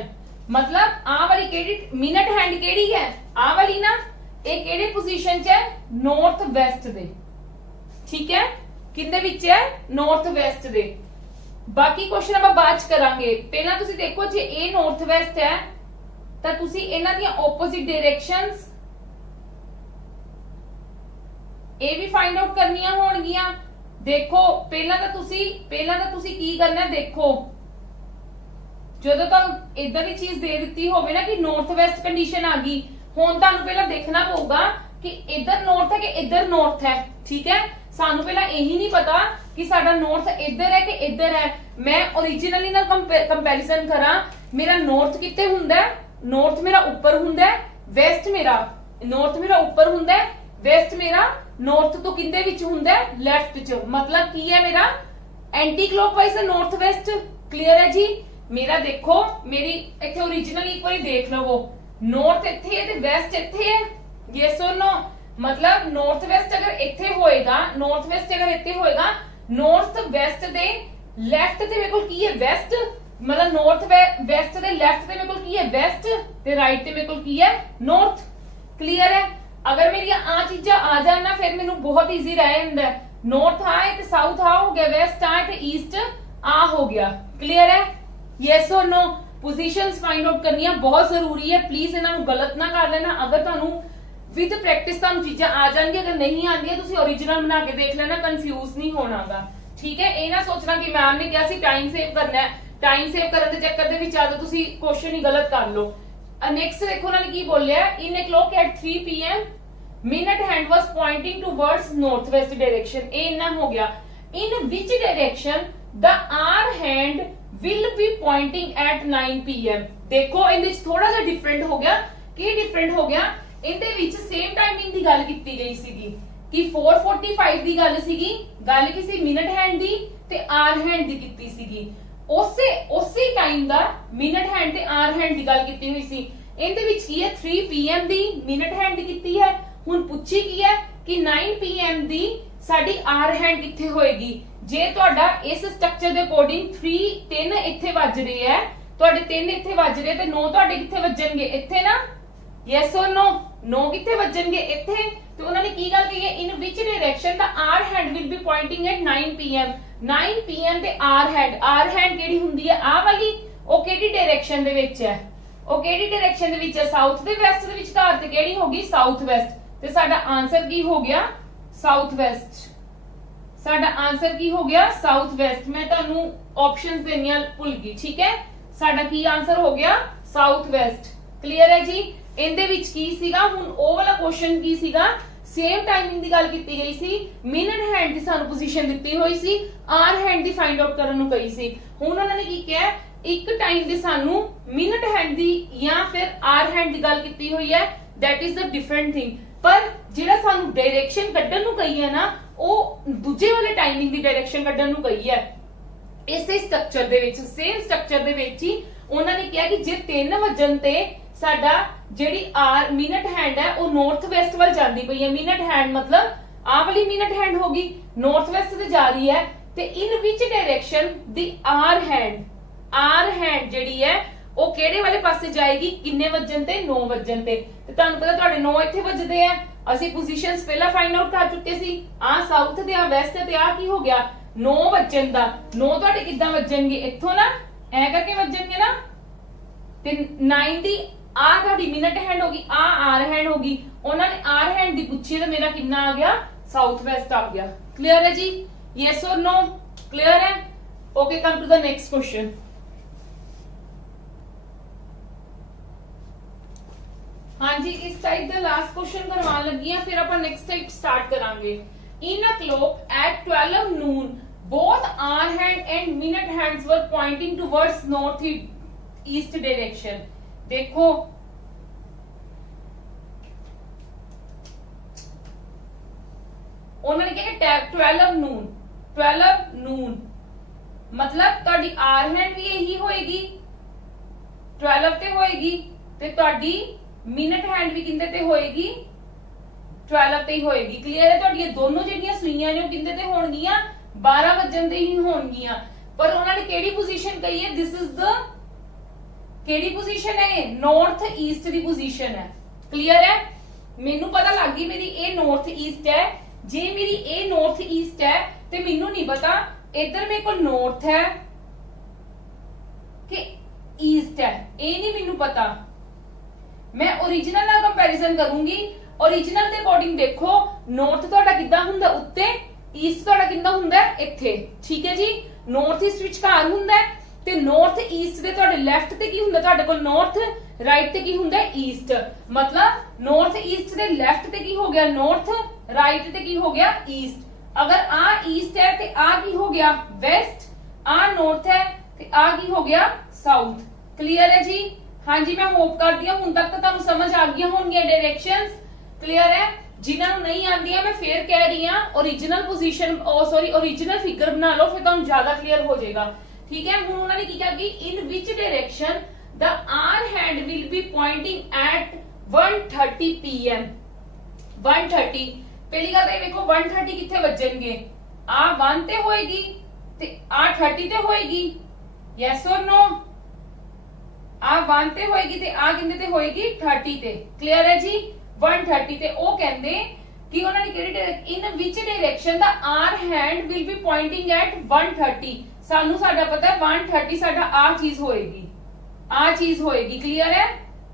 मतलब आ वाली केड़ी मिनट हैंड केड़ी है, आ वाली ना, ये केड़े पोजीशन च है, नॉर्थ वेस्ट दे। ठीक है, किंदे विच है, नॉर्थ वेस्ट दे। बाकी क्वेश्चन ਆਪਾਂ ਬਾਅਦ ਚ ਕਰਾਂਗੇ। ਪਹਿਲਾਂ ਤੁਸੀਂ ਦੇਖੋ ਜੇ ਇਹ ਨॉर्थ वेस्ट है ਤਾਂ ਤੁਸੀਂ ਇਹਨਾਂ ਦੀਆਂ ਆਪੋਜ਼ਿਟ ਡਾਇਰੈਕਸ਼ਨਸ ਇਹ ਵੀ ਫਾਈਂਡ ਆਊਟ ਕਰਨੀਆਂ ਹੋਣਗੀਆਂ। देखो पहला तो तुसी की करना है, देखो ਜਦੋਂ ਤੁਹਾਨੂੰ ਇਦਾਂ ਦੀ ਚੀਜ਼ ਦੇ ਦਿੱਤੀ ਹੋਵੇ ਨਾ ਕਿ ਨਾਰਥ ਵੈਸਟ ਕੰਡੀਸ਼ਨ ਆ ਗਈ, ਹੁਣ ਤੁਹਾਨੂੰ ਪਹਿਲਾਂ ਦੇਖਣਾ ਪਊਗਾ ਕਿ ਇੱਧਰ ਨਾਰਥ ਹੈ ਕਿ ਇੱਧਰ ਨਾਰਥ ਹੈ। ਠੀਕ ਹੈ, ਸਾਨੂੰ ਪਹਿਲਾਂ ਇਹੀ ਨਹੀਂ ਪਤਾ ਕਿ ਸਾਡਾ ਨਾਰਥ ਇੱਧਰ ਹੈ ਕਿ ਇੱਧਰ ਹੈ। ਮੈਂ ओरिजिनली ਨਾਲ ਕੰਪੈਰੀਜ਼ਨ ਕਰਾਂ, ਮੇਰਾ ਨਾਰਥ ਕਿੱਥੇ ਹੁੰਦਾ ਹੈ, ਨਾਰਥ ਮੇਰਾ ਉੱਪਰ ਹੁੰਦਾ ਹੈ, ਵੈਸਟ ਮੇਰਾ, ਨਾਰਥ ਮੇਰਾ ਉੱਪਰ ਹੁੰਦਾ ਹੈ, ਵੈਸਟ ਮੇਰਾ नॉर्थ तो किंदे विच हुंदा है, लेफ्ट च। मतलब की है, मेरा एंटी क्लॉकवाइज है नॉर्थ वेस्ट। क्लियर है जी। मेरा देखो, मेरी इथे ओरिजिनल एक बार देख लवो, नॉर्थ इथे है ते वेस्ट इथे है। यस और नो, मतलब नॉर्थ वेस्ट अगर इथे होएगा, नॉर्थ वेस्ट अगर इथे होएगा, नॉर्थ वेस्ट दे लेफ्ट ते मेरे कोल की है, वेस्ट। मतलब नॉर्थ वेस्ट दे लेफ्ट ते मेरे कोल की है, वेस्ट, ते राइट ते मेरे कोल की है, नॉर्थ। क्लियर है। अगर मेरी आ चीजा आ जाना, फिर मैनू बहुत इजी रह जाता है। नॉर्थ आए तो साउथ आ हो गया, वेस्ट आए तो ईस्ट आ हो गया। क्लियर है। यस और नो, पोजीशंस फाइंड आउट करनी बहुत जरूरी है। प्लीज इन्हां नू गलत ना कर लेना। अगर तुहानू विद प्रैक्टिस ਤੁਹਾਨੂੰ ਚੀਜ਼ਾਂ ਆ ਜਾਣਗੀਆਂ ਅਗਰ ਨਹੀਂ ਆਉਂਦੀਆਂ ਤੁਸੀਂ ओरिजिनल ਬਣਾ ਕੇ ਦੇਖ ਲੈਣਾ ਕੰਫਿਊਜ਼ ਨਹੀਂ ਹੋਣਾਗਾ ਠੀਕ ਹੈ ਇਹ ਨਾ ਸੋਚਣਾ ਕਿ ਮੈਮ ਨੇ ਕਿਹਾ ਸੀ ਟਾਈਮ ਸੇਵ ਕਰਨਾ ਹੈ ਟਾਈਮ ਸੇਵ ਕਰਨ ਦੇ ਚੱਕਰ ਦੇ ਵਿੱਚ ਆ ਤਾਂ ਤੁਸੀਂ ਕੁਐਸਚਨ ਹੀ ਗਲਤ ਕਰ ਲਓ ਨੈਕਸਟ ਦੇਖੋ ਉਹਨਾਂ ਨੇ ਕੀ ਬੋਲਿਆ ਇਨ ਅ ਕਲॉक at 3 pm minute hand was pointing towards northwest direction ਇਹ ਇੰਨਾ ਹੋ ਗਿਆ in which direction the hour hand will be pointing at 9 pm ਦੇਖੋ ਇਹਦੇ ਵਿੱਚ ਥੋੜਾ ਜਿਹਾ ਡਿਫਰੈਂਟ ਹੋ ਗਿਆ ਕੀ ਡਿਫਰੈਂਟ ਹੋ ਗਿਆ ਇਹਦੇ ਵਿੱਚ ਸੇਮ ਟਾਈਮਿੰਗ ਦੀ ਗੱਲ ਕੀਤੀ ਗਈ ਸੀਗੀ ਕਿ 4:45 ਦੀ ਗੱਲ ਸੀਗੀ ਗੱਲ ਕਿਸੇ ਮਿੰਟ ਹੈਂਡ ਦੀ ਤੇ ਆਰ ਹੈਂਡ ਦੀ ਕੀਤੀ ਸੀਗੀ ਉਸੇ ਟਾਈਮ ਦਾ ਮਿੰਟ ਹੈਂਡ ਤੇ ਆਰ ਹੈਂਡ ਦੀ ਗੱਲ ਕੀਤੀ ਹੋਈ ਸੀ ਇਹਦੇ ਵਿੱਚ ਕੀ ਹੈ 3 pm ਦੀ ਮਿੰਟ ਹੈਂਡ ਦੀ ਕੀਤੀ ਹੈ ਹੁਣ ਪੁੱਛੀ ਕੀ ਹੈ ਕਿ 9 pm ਦੀ ਸਾਡੀ ਆਰ ਹੈਂਡ ਕਿੱਥੇ ਹੋਏਗੀ ਜੇ ਤੁਹਾਡਾ ਇਸ ਸਟਰਕਚਰ ਦੇ ਅਕੋਰਡਿੰਗ 3 ਇੱਥੇ ਵੱਜ ਰਹੇ ਹੈ ਤੁਹਾਡੇ 3 ਇੱਥੇ ਵੱਜ ਰਹੇ ਤੇ 9 ਤੁਹਾਡੇ ਕਿੱਥੇ ਵੱਜਣਗੇ ਇੱਥੇ ਨਾ ਯੈਸ অর ਨੋ 9 ਕਿੱਥੇ ਵੱਜਣਗੇ ਇੱਥੇ ਤੇ ਉਹਨਾਂ ਨੇ ਕੀ ਗੱਲ ਕਹੀ ਹੈ ਇਨ ਵਿਚ ਡਾਇਰੈਕਸ਼ਨ ਦਾ hour hand will be pointing at 9 pm 9 pm ਤੇ ਆਰ ਹੈਂਡ ਕਿਹੜੀ ਹੁੰਦੀ ਹੈ ਆ ਵਾਲੀ ਉਹ ਕਿਹੜੀ ਡਾਇਰੈਕਸ਼ਨ ਦੇ ਵਿੱਚ ਹੈ ਉਹ ਕਿਹੜੀ ਡਾਇਰੈਕਸ਼ਨ ਦੇ ਵਿੱਚ ਹੈ ਸਾਊਥ ਦੇ ਵੈਸਟ ਦੇ ਵਿਚਕਾਰ ਤੇ ਕਿਹੜੀ ਹੋਗੀ ਸਾਊਥ ਵੈਸਟ ਤੇ ਸਾਡਾ ਆਨਸਰ ਕੀ ਹੋ ਗਿਆ ਸਾਊਥ ਵੈਸਟ ਸਾਡਾ ਆਨਸਰ ਕੀ ਹੋ ਗਿਆ ਸਾਊਥ ਵੈਸਟ ਮੈਂ ਤੁਹਾਨੂੰ ਆਪਸ਼ਨਸ ਦੇਣੀਆਂ ਭੁੱਲ ਗਈ ਠੀਕ ਹੈ ਸਾਡਾ ਕੀ ਆਨਸਰ ਹੋ ਗਿਆ ਸਾਊਥ ਵੈਸਟ ਕਲੀਅਰ ਹੈ ਜੀ ਇਹਦੇ ਵਿੱਚ ਕੀ ਸੀਗਾ ਹੁਣ ਉਹ ਵਾਲਾ ਕੁਐਸਚਨ ਕੀ ਸੀਗਾ ਸੇਮ ਟਾਈਮਿੰਗ ਦੀ ਗੱਲ ਕੀਤੀ ਗਈ ਸੀ ਮਿੰਟ ਹੈਂਡ ਦੀ ਸਾਨੂੰ ਪੋਜੀਸ਼ਨ ਦਿੱਤੀ ਹੋਈ ਸੀ ਆਰ ਹੈਂਡ ਦੀ ਫਾਈਂਡ ਆਊਟ ਕਰਨ ਨੂੰ ਕਹੀ ਸੀ ਹੁਣ ਉਹਨਾਂ ਨੇ ਕੀ ਕਿਹਾ ਇੱਕ ਟਾਈਮ ਦੇ ਸਾਨੂੰ ਮਿੰਟ ਹੈਂਡ ਦੀ ਜਾਂ ਫਿਰ ਆਰ ਹੈਂਡ ਦੀ ਗੱਲ ਕੀਤੀ ਹੋਈ ਹੈ that is the different thing ਪਰ ਜਿਹੜਾ ਸਾਨੂੰ ਡਾਇਰੈਕਸ਼ਨ ਕੱਢਣ ਨੂੰ ਕਹੀ ਹੈ ਨਾ ਉਹ ਦੂਜੇ ਵਾਲੇ ਟਾਈਮਿੰਗ ਦੀ ਡਾਇਰੈਕਸ਼ਨ ਕੱਢਣ ਨੂੰ ਕਹੀ ਹੈ ਇਸੇ ਸਟਰਕਚਰ ਦੇ ਵਿੱਚ ਸੇਮ ਸਟਰਕਚਰ ਦੇ ਵਿੱਚ ਹੀ ਉਹਨਾਂ ਨੇ ਕਿਹਾ ਕਿ ਜੇ 3 ਵਜਨ ਤੇ ਸਾਡਾ ਜਿਹੜੀ ਆਰ ਮਿੰਟ ਹੈਂਡ ਹੈ ਉਹ ਨਾਰਥ ਵੈਸਟ ਵੱਲ ਜਾਂਦੀ ਪਈ ਹੈ ਮਿੰਟ ਹੈਂਡ ਮਤਲਬ ਆਹ ਵਾਲੀ ਮਿੰਟ ਹੈਂਡ ਹੋਗੀ ਨਾਰਥ ਵੈਸਟ ਤੇ ਜਾ ਰਹੀ ਹੈ ਤੇ ਇਨ which direction the R hand ਜਿਹੜੀ ਹੈ ਉਹ ਕਿਹੜੇ ਵਾਲੇ ਪਾਸੇ ਜਾਏਗੀ ਕਿੰਨੇ ਵਜਨ ਤੇ 9 ਵਜਨ ਤੇ ਤੁਹਾਨੂੰ ਪਤਾ ਤੁਹਾਡੇ 9 ਇੱਥੇ ਵੱਜਦੇ ਆ ਅਸੀਂ ਪੋਜੀਸ਼ਨਸ ਪਹਿਲਾਂ ਫਾਈਂਡ ਆਊਟ ਕਰ ਚੁੱਕੇ ਸੀ ਆ ਸਾਊਥ ਤੇ ਆ ਵੈਸਟ ਤੇ ਆ ਕੀ ਹੋ ਗਿਆ 9 ਵਜਨ ਦਾ 9 ਤੁਹਾਡੇ ਕਿੱਦਾਂ ਵੱਜਣਗੇ ਇੱਥੋਂ ਨਾ ਐ ਕਰਕੇ ਵੱਜਣਗੇ ਨਾ ਤੇ 9 ਦੀ ਆ ਤੁਹਾਡੀ ਮਿੰਟ ਹੈਂਡ ਹੋਗੀ ਆ ਆਰ ਹੈਂਡ ਹੋਗੀ ਉਹਨਾਂ ਨੇ ਆਰ ਹੈਂਡ ਦੀ ਪੁੱਛੀ ਤੇ ਮੇਰਾ ਕਿੰਨਾ ਆ ਗਿਆ ਸਾਊਥ ਵੈਸਟ ਆ ਗਿਆ ਕਲੀਅਰ ਹੈ ਜੀ ਯੈਸ অর नो ਕਲੀਅਰ ਹੈ okay come to the next question हाँ जी इस टाइप का लास्ट क्वेश्चन करवाने लगी हैं फिर अपन नेक्स्ट टाइप स्टार्ट करांगे in a clock at 12 noon both hour hand and minute hands were pointing towards north east direction देखो उन्होंने क्या 12 noon मतलब ਤੁਹਾਡੀ आर हैंड भी यही होएगी 12 ਤੇ ਹੋਏਗੀ ਤੇ ਤੁਹਾਡੀ ਮਿੰਟ ਹੈਂਡ ਵੀ ਕਿੰਦੇ ਤੇ ਹੋਏਗੀ 12 ਤੇ ਹੀ ਹੋਏਗੀ ਕਲੀਅਰ ਹੈ ਤੁਹਾਡੀਆਂ ਦੋਨੋਂ ਜਿਹੜੀਆਂ ਸੂਈਆਂ ਨੇ ਉਹ ਕਿੰਦੇ ਤੇ ਹੋਣਗੀਆਂ 12 ਵਜਨ ਤੇ ਹੀ ਹੋਣਗੀਆਂ ਪਰ ਉਹਨਾਂ ਨੇ ਕਿਹੜੀ ਪੋਜੀਸ਼ਨ ਕਹੀ ਹੈ ਦਿਸ ਇਜ਼ ਦ ਕਿਹੜੀ ਪੋਜੀਸ਼ਨ ਹੈ ਨਾਰਥ ਈਸਟ ਦੀ ਪੋਜੀਸ਼ਨ ਹੈ ਕਲੀਅਰ ਹੈ ਮੈਨੂੰ ਪਤਾ ਲੱਗ ਗਈ ਮੇਰੀ ਇਹ ਨਾਰਥ ਈਸਟ ਹੈ ਜੇ ਮੇਰੀ ਇਹ ਨਾਰਥ ਈਸਟ ਹੈ ਤੇ ਮੈਨੂੰ ਨਹੀਂ ਪਤਾ ਇੱਧਰ ਮੇਰੇ ਕੋਲ ਨਾਰਥ ਹੈ ਕਿ ਈਸਟ ਹੈ ਇਹ ਨਹੀਂ ਮੈਨੂੰ ਪਤਾ मैं ओरिजिनल ਨਾਲ ਕੰਪੈਰੀਜ਼ਨ ਕਰੂੰਗੀ ओरिजिनल ਦੇ ਅਕੋਰਡਿੰਗ ਦੇਖੋ ਨਾਰਥ ਤੁਹਾਡਾ ਕਿੱਦਾਂ ਹੁੰਦਾ ਉੱਤੇ ਈਸਟ ਤੁਹਾਡਾ ਕਿੰਨਾ ਹੁੰਦਾ ਇੱਥੇ ਠੀਕ ਹੈ ਜੀ ਨਾਰਥ ਈਸਟ ਵਿਚਕਾਰ ਹੁੰਦਾ ਤੇ ਨਾਰਥ ਈਸਟ ਦੇ ਤੁਹਾਡੇ ਲੈਫਟ ਤੇ ਕੀ ਹੁੰਦਾ ਤੁਹਾਡੇ ਕੋਲ ਨਾਰਥ ਰਾਈਟ ਤੇ ਕੀ ਹੁੰਦਾ ਈਸਟ ਮਤਲਬ ਨਾਰਥ ਈਸਟ ਦੇ ਲੈਫਟ ਤੇ ਕੀ ਹੋ ਗਿਆ ਨਾਰਥ ਰਾਈਟ ਤੇ ਕੀ ਹੋ ਗਿਆ ਈਸਟ ਅਗਰ ਆ ਈਸਟ ਹੈ ਤੇ ਆ ਕੀ ਹੋ ਗਿਆ ਵੈਸਟ ਆ ਨਾਰਥ ਹੈ ਤੇ ਆ ਕੀ ਹੋ ਗਿਆ ਸਾਊਥ ਕਲੀਅਰ ਹੈ ਜੀ हाँ जी मैं होप करती हूँ हुण तक तो तुहानू समझ आ गई होंगी डायरेक्शंस क्लियर है जिन्हां नूं नहीं आंदी मैं फिर कह रही हां ओरिजिनल पोजीशन ओरिजिनल फिगर बना लो फिर तुहानू ज्यादा क्लियर हो जाएगा ठीक है हुण उन्होंने की कहा कि in which direction the hour hand will be pointing at 1:30 pm 1:30 पहली गल ये देखो 1:30 किथे वजणगे आ 1 ते होएगी ते आ 30 ते होएगी यस और नो आ 1 ਤੇ ਹੋਏਗੀ ਤੇ ਆ ਕਿੰਨੇ ਤੇ ਹੋਏਗੀ 30 ਤੇ ਕਲੀਅਰ ਹੈ ਜੀ 130 ਤੇ ਉਹ ਕਹਿੰਦੇ ਕਿ ਉਹਨਾਂ ਨੇ ਕਿਹੜੀ ਇਨ ਵਿਚ ਡਾਇਰੈਕਸ਼ਨ ਦਾ hour hand will be pointing at 130 ਸਾਨੂੰ ਸਾਡਾ ਪਤਾ ਹੈ 130 ਸਾਡਾ ਆ ਚੀਜ਼ ਹੋਏਗੀ ਕਲੀਅਰ ਹੈ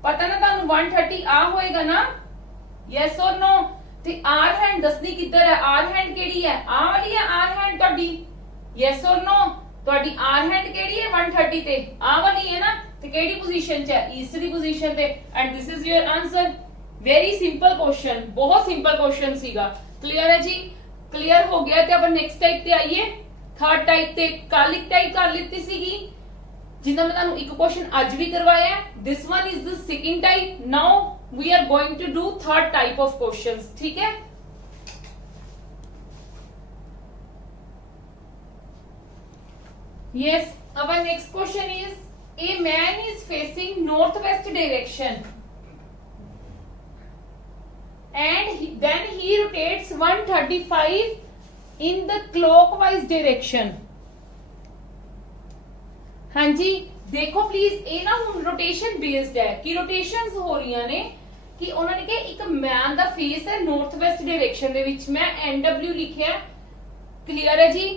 ਪਤਾ ਨਾ ਤੁਹਾਨੂੰ 130 ਆ ਹੋਏਗਾ ਨਾ ਯੈਸ ਔਰ ਨੋ। ਤੇ ਆਰ ਹੈਂਡ ਦੱਸਣੀ ਕਿੱਧਰ ਹੈ, ਆਰ ਹੈਂਡ ਕਿਹੜੀ ਹੈ, ਆ ਵਾਲੀ ਹੈ ਆਰ ਹੈਂਡ ਤੁਹਾਡੀ, ਯੈਸ ਔਰ ਨੋ। ਤੁਹਾਡੀ ਆਰ ਹੈਂਡ ਕਿਹੜੀ ਹੈ 130 ਤੇ, ਆ ਵਾਲੀ ਹੈ ਨਾ, ਤੇ ਕਿਹੜੀ ਪੋਜੀਸ਼ਨ 'ਚ ਹੈ, ਈਸਟ ਦੀ ਪੋਜੀਸ਼ਨ ਤੇ, and this is your answer. Very simple question, बहुत सिंपल क्वेश्चन सीगा। क्लियर है जी, क्लियर हो गया। ते अपन नेक्स्ट टाइप ते आइए, थर्ड टाइप ते कल एक टाइप कर लीती सीगी जिंदा मैं तुहानू एक क्वेश्चन आज भी करवाया है। This one is the second type. Now we are going to do third type of questions, ठीक है। Yes, our next question is, a man is facing northwest direction and then he rotates 135 in the clockwise direction। हाँ जी देखो please, ये ना हम rotation based है कि rotations हो रही ने कि उन्होंने कहा एक मैन दा फेस है नॉर्थ वेस्ट डायरेक्शन दे विच, मैं NW लिखिया। क्लियर है जी,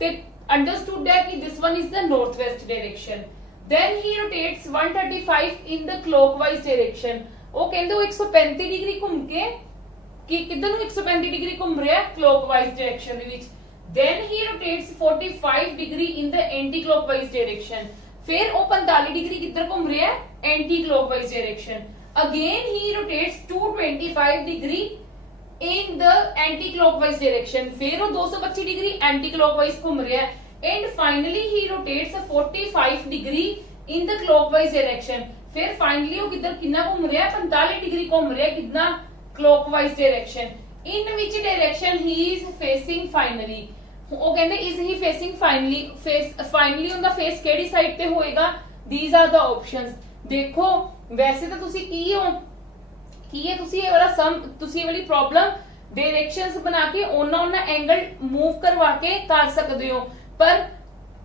ते अंडरस्टूड है कि this one is the north west direction. Then he rotates 135 in the clockwise direction. वो कहंदे 135 डिग्री घूम के कि किधर ਨੂੰ 135 डिग्री घूम रहा है क्लॉकवाइज डायरेक्शन ਦੇ ਵਿੱਚ। Then he rotates 45 degree in the anti clockwise direction. फिर वो 45 डिग्री किधर घूम रहा है anti clockwise direction. Again he rotates 225 degree in the anti clockwise direction. फिर वो 225 डिग्री एंटी क्लॉकवाइज घूम रहा है। And finally he rotates 45 degree in the clockwise direction. फिर फाइनली वो किधर कितना घूम रहा है 45 डिग्री घूम रहा है कितना clockwise direction. In which direction he is facing finally. वो कहते is he facing finally, finally उनका फेस केड़ी साइड पे होएगा। These are the options. देखो वैसे तो तुसी की हो की है, तुसी ये वाला सम, तुसी ये वाली प्रॉब्लम डायरेक्शंस बना के ओना एंगल मूव करवा के कर सकते हो, पर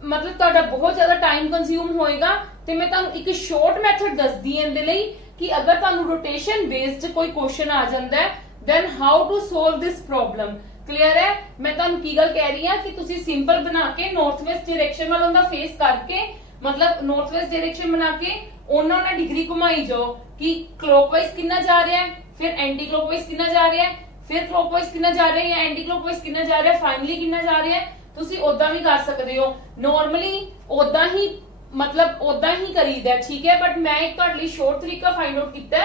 मतलब ਤੁਹਾਡਾ बहुत ज्यादा टाइम कंज्यूम होएगा। ਤੇ मैं ਤੁਹਾਨੂੰ एक शॉर्ट मैथड दसदी ਹਾਂ ਇਹਦੇ ਲਈ कि अगर ਤੁਹਾਨੂੰ रोटेशन बेस्ड कोई क्वेश्चन आ जाता है then how to solve this problem। Clear है, मैं ਤੁਹਾਨੂੰ ਕੀ ਗੱਲ ਕਹਿ ਰਹੀ ਹਾਂ कि ਤੁਸੀਂ ਸਿੰਪਲ ਬਣਾ ਕੇ नॉर्थ वेस्ट डायरेक्शन वालों ਦਾ फेस करके, मतलब नॉर्थ वेस्ट डायरेक्शन बना के ਉਹਨਾਂ डिग्री घुमाई जाओ कि क्लॉकवाइज कितना जा रहा है, फिर एंटी क्लॉकवाइज कितना जा रहा है, फिर क्लॉकवाइज कितना जा रहा है या एंटी क्लॉकवाइज कितना जा रहा है, फाइनली कितना जा रहा है। ਤੁਸੀਂ ਉਦਾਂ ਵੀ ਕਰ ਸਕਦੇ ਹੋ, ਨਾਰਮਲੀ ਉਦਾਂ ਹੀ मतलब उदा ही करीदा, ठीक है। बट मैं एक ਤੁਹਾਡੇ ਲਈ शॉर्ट तरीका फाइंड आउट किया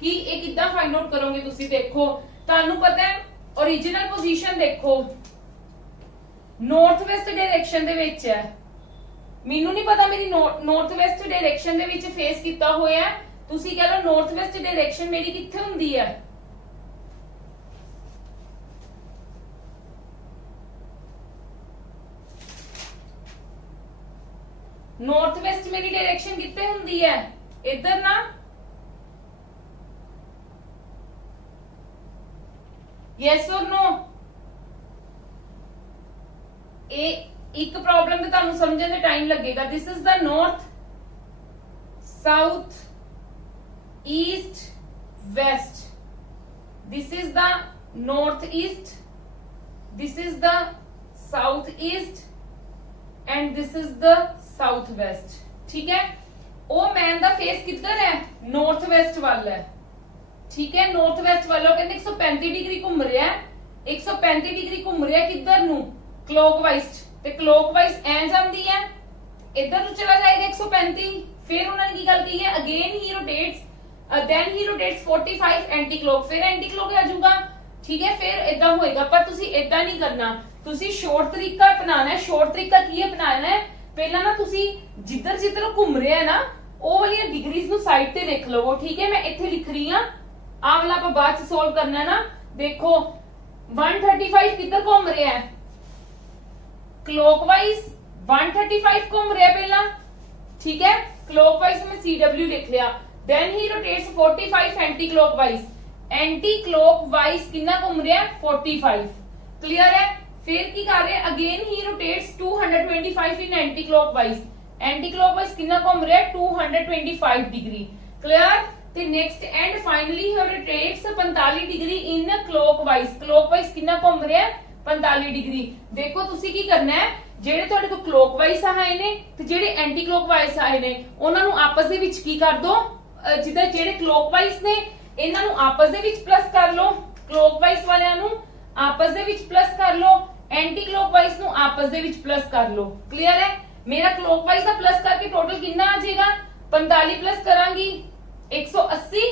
कि ये किद्दां फाइंड आउट करोगे। तुसी देखो ਤੁਹਾਨੂੰ पता है ओरिजिनल पोजीशन देखो नॉर्थ वेस्ट डायरेक्शन दे विच है। मैनू नहीं पता मेरी नॉर्थ वेस्ट डायरेक्शन दे विच फेस किता होया है। तुसी कह लो नॉर्थ वेस्ट डायरेक्शन मेरी कित्थे हुंदी है। नॉर्थ वेस्ट मेरी डायरेक्शन कितने हुंदी है, इधर ना। यस और नो। एक प्रॉब्लम तो तुहानू समझने में टाइम लगेगा। This is the north south east waste. This is the north east, this is the south east and this is the south west, ठीक है। वो मैन दा फेस किधर है नॉर्थ वेस्ट वाल है, ठीक है। नॉर्थ वेस्ट वालों कहते 135 डिग्री घूम रहा है, 135 डिग्री घूम रहा है किधर नु क्लॉकवाइज। ते क्लॉकवाइज ऐ जांदी है, इधर नु चला जाएगा 135। फिर उन्होंने की गल की है again he rotates, then he rotates 45 anti clock, फिर एंटी क्लॉक आ जाऊगा, ठीक है। फिर इदा होएगा, पर तुसी इदा नहीं करना, तुसी शॉर्ट तरीका अपनाना है। शॉर्ट तरीका की अपनाना है, पहला ना तुसी जिधर जिधर घूम रहा है ना वो वाली डिग्रीज नु साइड ते लिख लो, ठीक है। मैं इत्थे लिख रही हां, आ वाला आप बाद च सोल्व करना है ना। देखो 135 किधर घूम रहा है क्लॉकवाइज, 135 घूम रहा है पहला, ठीक है। क्लॉकवाइज में CW लिख लिया। Then he rotates 45 anti clockwise, anti clockwise कितना घूम रहा है 45। क्लियर है। फिर की कर रहे हैं again he rotates 225 in anti clockwise, anti clockwise कितना घूम रहा है 225 डिग्री। क्लियर। ते next and finally he rotates 45 degree in clockwise, clockwise कितना घूम रहा है 45 डिग्री। देखो तुसी की करना है, जेडे तुहाडे को क्लॉकवाइज आए ने ते जेडे एंटी क्लॉकवाइज आए ने उन्हां नूं आपस दे विच की कर दो, जिद्दां जेडे क्लॉकवाइज ने ਇਹਨਾਂ ਨੂੰ ਆਪਸ ਦੇ ਵਿੱਚ ਪਲੱਸ ਕਰ ਲਓ, ਕਲੋਕਵਾਈਜ਼ ਵਾਲਿਆਂ ਨੂੰ ਆਪਸ ਦੇ ਵਿੱਚ ਪਲੱਸ ਕਰ ਲਓ, ਐਂਟੀ ਕਲੋਕਵਾਈਜ਼ ਨੂੰ ਆਪਸ ਦੇ ਵਿੱਚ ਪਲੱਸ ਕਰ ਲਓ। ਕਲੀਅਰ ਹੈ? ਮੇਰਾ ਕਲੋਕਵਾਈਜ਼ ਦਾ ਪਲੱਸ ਕਰਕੇ ਟੋਟਲ ਕਿੰਨਾ ਆ ਜਾਏਗਾ? 45 ਪਲੱਸ ਕਰਾਂਗੀ 180,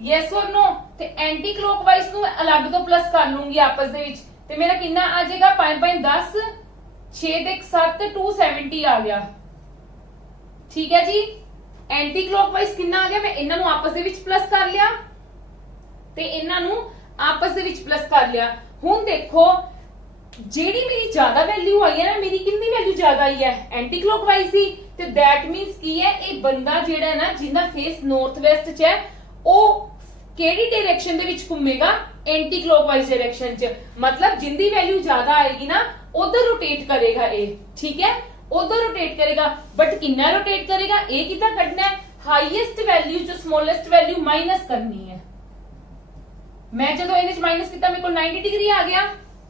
ਯੈਸ ਔਰ नो। ਤੇ ਐਂਟੀ ਕਲੋਕਵਾਈਜ਼ ਨੂੰ ਅਲੱਗ ਤੋਂ ਪਲੱਸ ਕਰ ਲੂੰਗੀ ਆਪਸ ਦੇ ਵਿੱਚ, ਤੇ ਮੇਰਾ ਕਿੰਨਾ ਆ ਜਾਏਗਾ? 5 5 10 6 ਤੇ 7 270 ਆ ਗਿਆ। ਠੀਕ ਹੈ ਜੀ। ਐਂਟੀ ਕਲੋਕਵਾਈਜ਼ ਕਿੰਨਾ ਆ ਗਿਆ? ਮੈਂ ਇਹਨਾਂ ਨੂੰ ਆਪਸ ਦੇ ਵਿੱਚ ਪਲੱਸ ਕਰ ਲਿਆ ਤੇ ਇਹਨਾਂ ਨੂੰ ਆਪਸ ਦੇ ਵਿੱਚ ਪਲੱਸ ਕਰ ਲਿਆ। ਹੁਣ ਦੇਖੋ ਜਿਹੜੀ ਮੇਰੀ ਜ਼ਿਆਦਾ ਵੈਲਿਊ ਆਈ ਹੈ ਨਾ, ਮੇਰੀ ਕਿੰਨੀ ਵੈਲਿਊ ਜ਼ਿਆਦਾ ਆਈ ਹੈ? ਐਂਟੀ ਕਲੋਕਵਾਈਜ਼ ਦੀ। ਤੇ ਦੈਟ ਮੀਨਸ ਕੀ ਹੈ? ਇਹ ਬੰਦਾ ਜਿਹੜਾ ਹੈ ਨਾ, ਜਿਹਦਾ ਫੇਸ ਨਾਰਥ ਵੈਸਟ ਚ ਹੈ, ਉਹ ਕਿਹੜੀ ਡਾਇਰੈਕਸ਼ਨ ਦੇ ਵਿੱਚ ਘੁੰਮੇਗਾ? ਐਂਟੀ ਕਲੋਕਵਾਈਜ਼ ਡਾਇਰੈਕਸ਼ਨ ਚ। मतलब जिंदी वैल्यू ज्यादा आएगी ना, उधर रोटेट करेगा ये। ठीक है, उधर रोटेट करेगा। बट कितना रोटेट करेगा? ये कितना कटना है? हाईएस्ट वैल्यू जो स्मॉलेस्ट वैल्यू माइनस करनी है। मैं जो ਇਹਦੇ ਚ माइनस किया, मेरे को 90 डिग्री आ गया।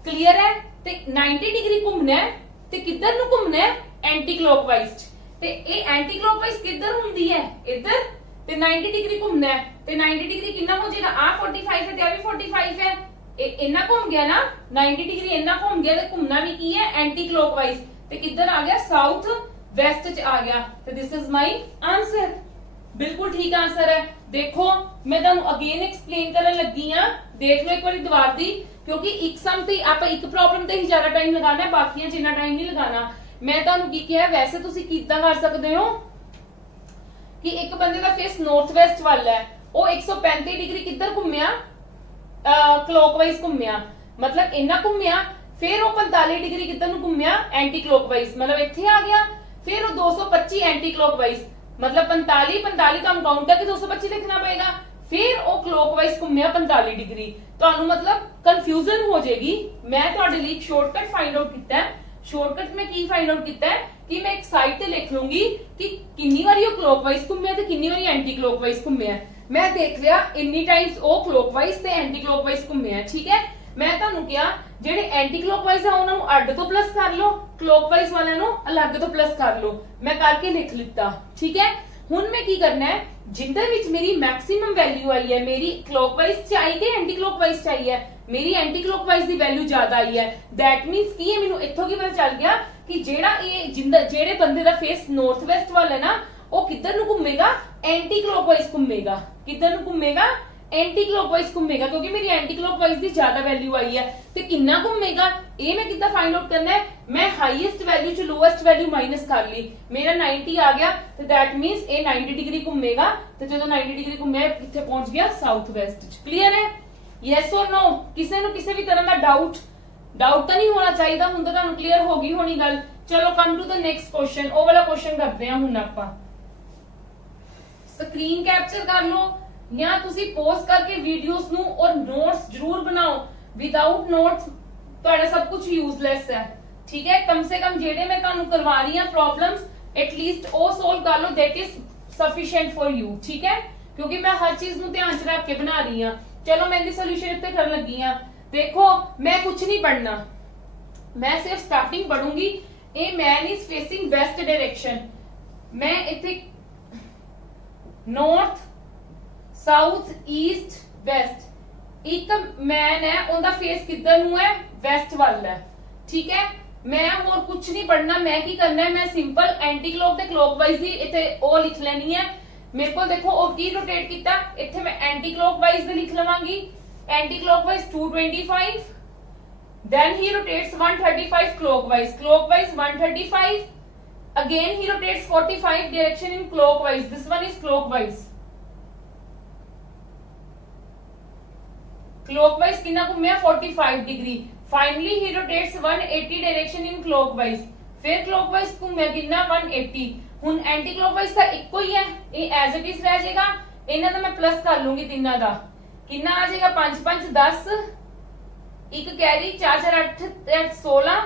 क्लियर है? ते 90 डिग्री घूमना है ते किधर नु घूमना है? Anti clockwise. ते ये एंटी क्लॉकवाइज किधर हुंदी है? इधर। ते 90 डिग्री घूमना है ते 90 डिग्री कितना हो जाएगा? आ 45 है ते आ भी 45 है। इन्ना घूम गया ना 90 डिग्री, इन्ना घूम गया ते घूमना भी की है? Anti clockwise. ते किधर आ गया? साउथ वेस्ट च आ गया। ते दिस इज माय आंसर। बिल्कुल ठीक आंसर है। देखो मैं तुहानू अगेन एक्सप्लेन करन लगी हां, देख लो एक बार दोबारा दी, क्योंकि एक सम ते आप एक प्रॉब्लम ते ही ज्यादा टाइम लगाना है, बाकियां च इन्ना टाइम नहीं लगाना। मैं तुहानू की कहा, वैसे तुसी किदां कर सकदे हो कि एक बंदे दा फेस नॉर्थ वेस्ट वाल है, वो 135 डिग्री किधर घूमया? क्लॉकवाइज घूमया। मतलब इन्ना घूमया, फिर वो 45 डिग्री किधर नु घूमया? Anti clockwise. मतलब इत्थे आ गया। फिर वो 225 एंटी क्लॉकवाइज, मतलब 45 तो हम काउंट करके 225 लिखना पड़ेगा। फिर वो क्लॉकवाइज घूमया 45 डिग्री। तो मतलब कंफ्यूजन हो जाएगी। मैं तुहाडे लिए एक शॉर्टकट फाइंड आउट किया है। शॉर्टकट में की फाइंड आउट किया है कि मैं एक साइड ते लिख लूंगी कि कितनी बारी वो क्लॉकवाइज घूमया ते कितनी बारी एंटी क्लॉकवाइज घूमया। मैं देख लिया इन्नी टाइम्स वो क्लॉकवाइज ते एंटी क्लॉकवाइज घूमया। ठीक है, मैं तुहानू कहा जेडे एंटी क्लॉकवाइज है उन्होंने अड तो प्लस कर लो, क्लॉकवाइज वाले नु अलग तो प्लस कर लो। मैं करके लिख लिता। ठीक है, हुण मैं की करना है, जिंदे विच मेरी मैक्सिमम वैल्यू आई है, मेरी क्लॉकवाइज च आई के एंटी क्लॉकवाइज च आई है? मेरी एंटी क्लॉकवाइज दी वैल्यू ज्यादा आई है। दैट मींस की है, मेनू इत्थों की पता चल गया कि जेड़ा ये जेड़े बंदे दा फेस नॉर्थ वेस्ट वाला है ना, वो किधर नु घूमेगा? एंटी क्लॉकवाइज घूमेगा। किधर नु घूमेगा? एंटी क्लॉकवाइज घूमेगा, क्योंकि मेरी एंटी क्लॉकवाइज दी ज्यादा वैल्यू आई है। ते कितना घूमेगा ये मैं कितना फाइंड आउट करना है? मैं हाईएस्ट वैल्यू च लोएस्ट वैल्यू माइनस कर ली, मेरा 90 आ गया। तो दैट मींस ये 90 डिग्री घूमेगा। तो जो 90 डिग्री घूमया किथे पहुंच गया? साउथ वेस्ट च। क्लियर है? यस और नो? किसी नु किसी भी तरह का डाउट तो नहीं होना चाहिए। हुण तो तुहानू क्लियर हो गई होनी गल। चलो come to the next question. ओ वाला क्वेश्चन करते हैं हुण आपां। स्क्रीन कैप्चर कर लो या तुसी पॉज करके वीडियोस नु और नोट्स जरूर बनाओ। विदाउट नोट्स तुहाडा सब कुछ यूजलेस है। ठीक है, कम से कम जेडे मैं तुहानू करवा रही हां प्रॉब्लम्स, एटलीस्ट ओ सॉल्व कर लो, that is sufficient for you. ठीक है, क्योंकि मैं हर चीज नु ध्यान च रख के बना रही हां। चलो मैं इहदी सॉल्यूशन इत्थे करन लगी हां। देखो मैं कुछ नहीं पढ़ना, मैं सिर्फ स्टार्टिंग पढ़ूंगी। A man is facing west direction. मैं इत्थे नॉर्थ साउथ ईस्ट वेस्ट, एक मैन है उनका फेस किधर नु है? वेस्ट वाल है। ठीक है, मैं और कुछ नहीं पढ़ना। मैं की करना है, मैं सिंपल एंटी क्लॉक ते क्लॉकवाइज ही इथे ओ लिख लेनी है। मेरे को देखो और की रोटेट किया, इथे मैं एंटी क्लॉकवाइज दे लिख लवांगी। Anti clockwise 225, then he rotates 135 clockwise, clockwise 135, again he rotates 45 direction in clockwise, this one is clockwise. Clockwise कितना घूमया? 45 डिग्री। Finally he rotates 180 direction in clockwise. फिर क्लॉकवाइज घूमया कितना? 180। हुन एंटी क्लॉकवाइज का इको ही है, ये एज इट इज रह जाएगा। इन्हां दा मैं प्लस कर लूंगी तीनों दा। कितना आ जाएगा? 5 5 10, एक कैरी 4 4 8 8 16,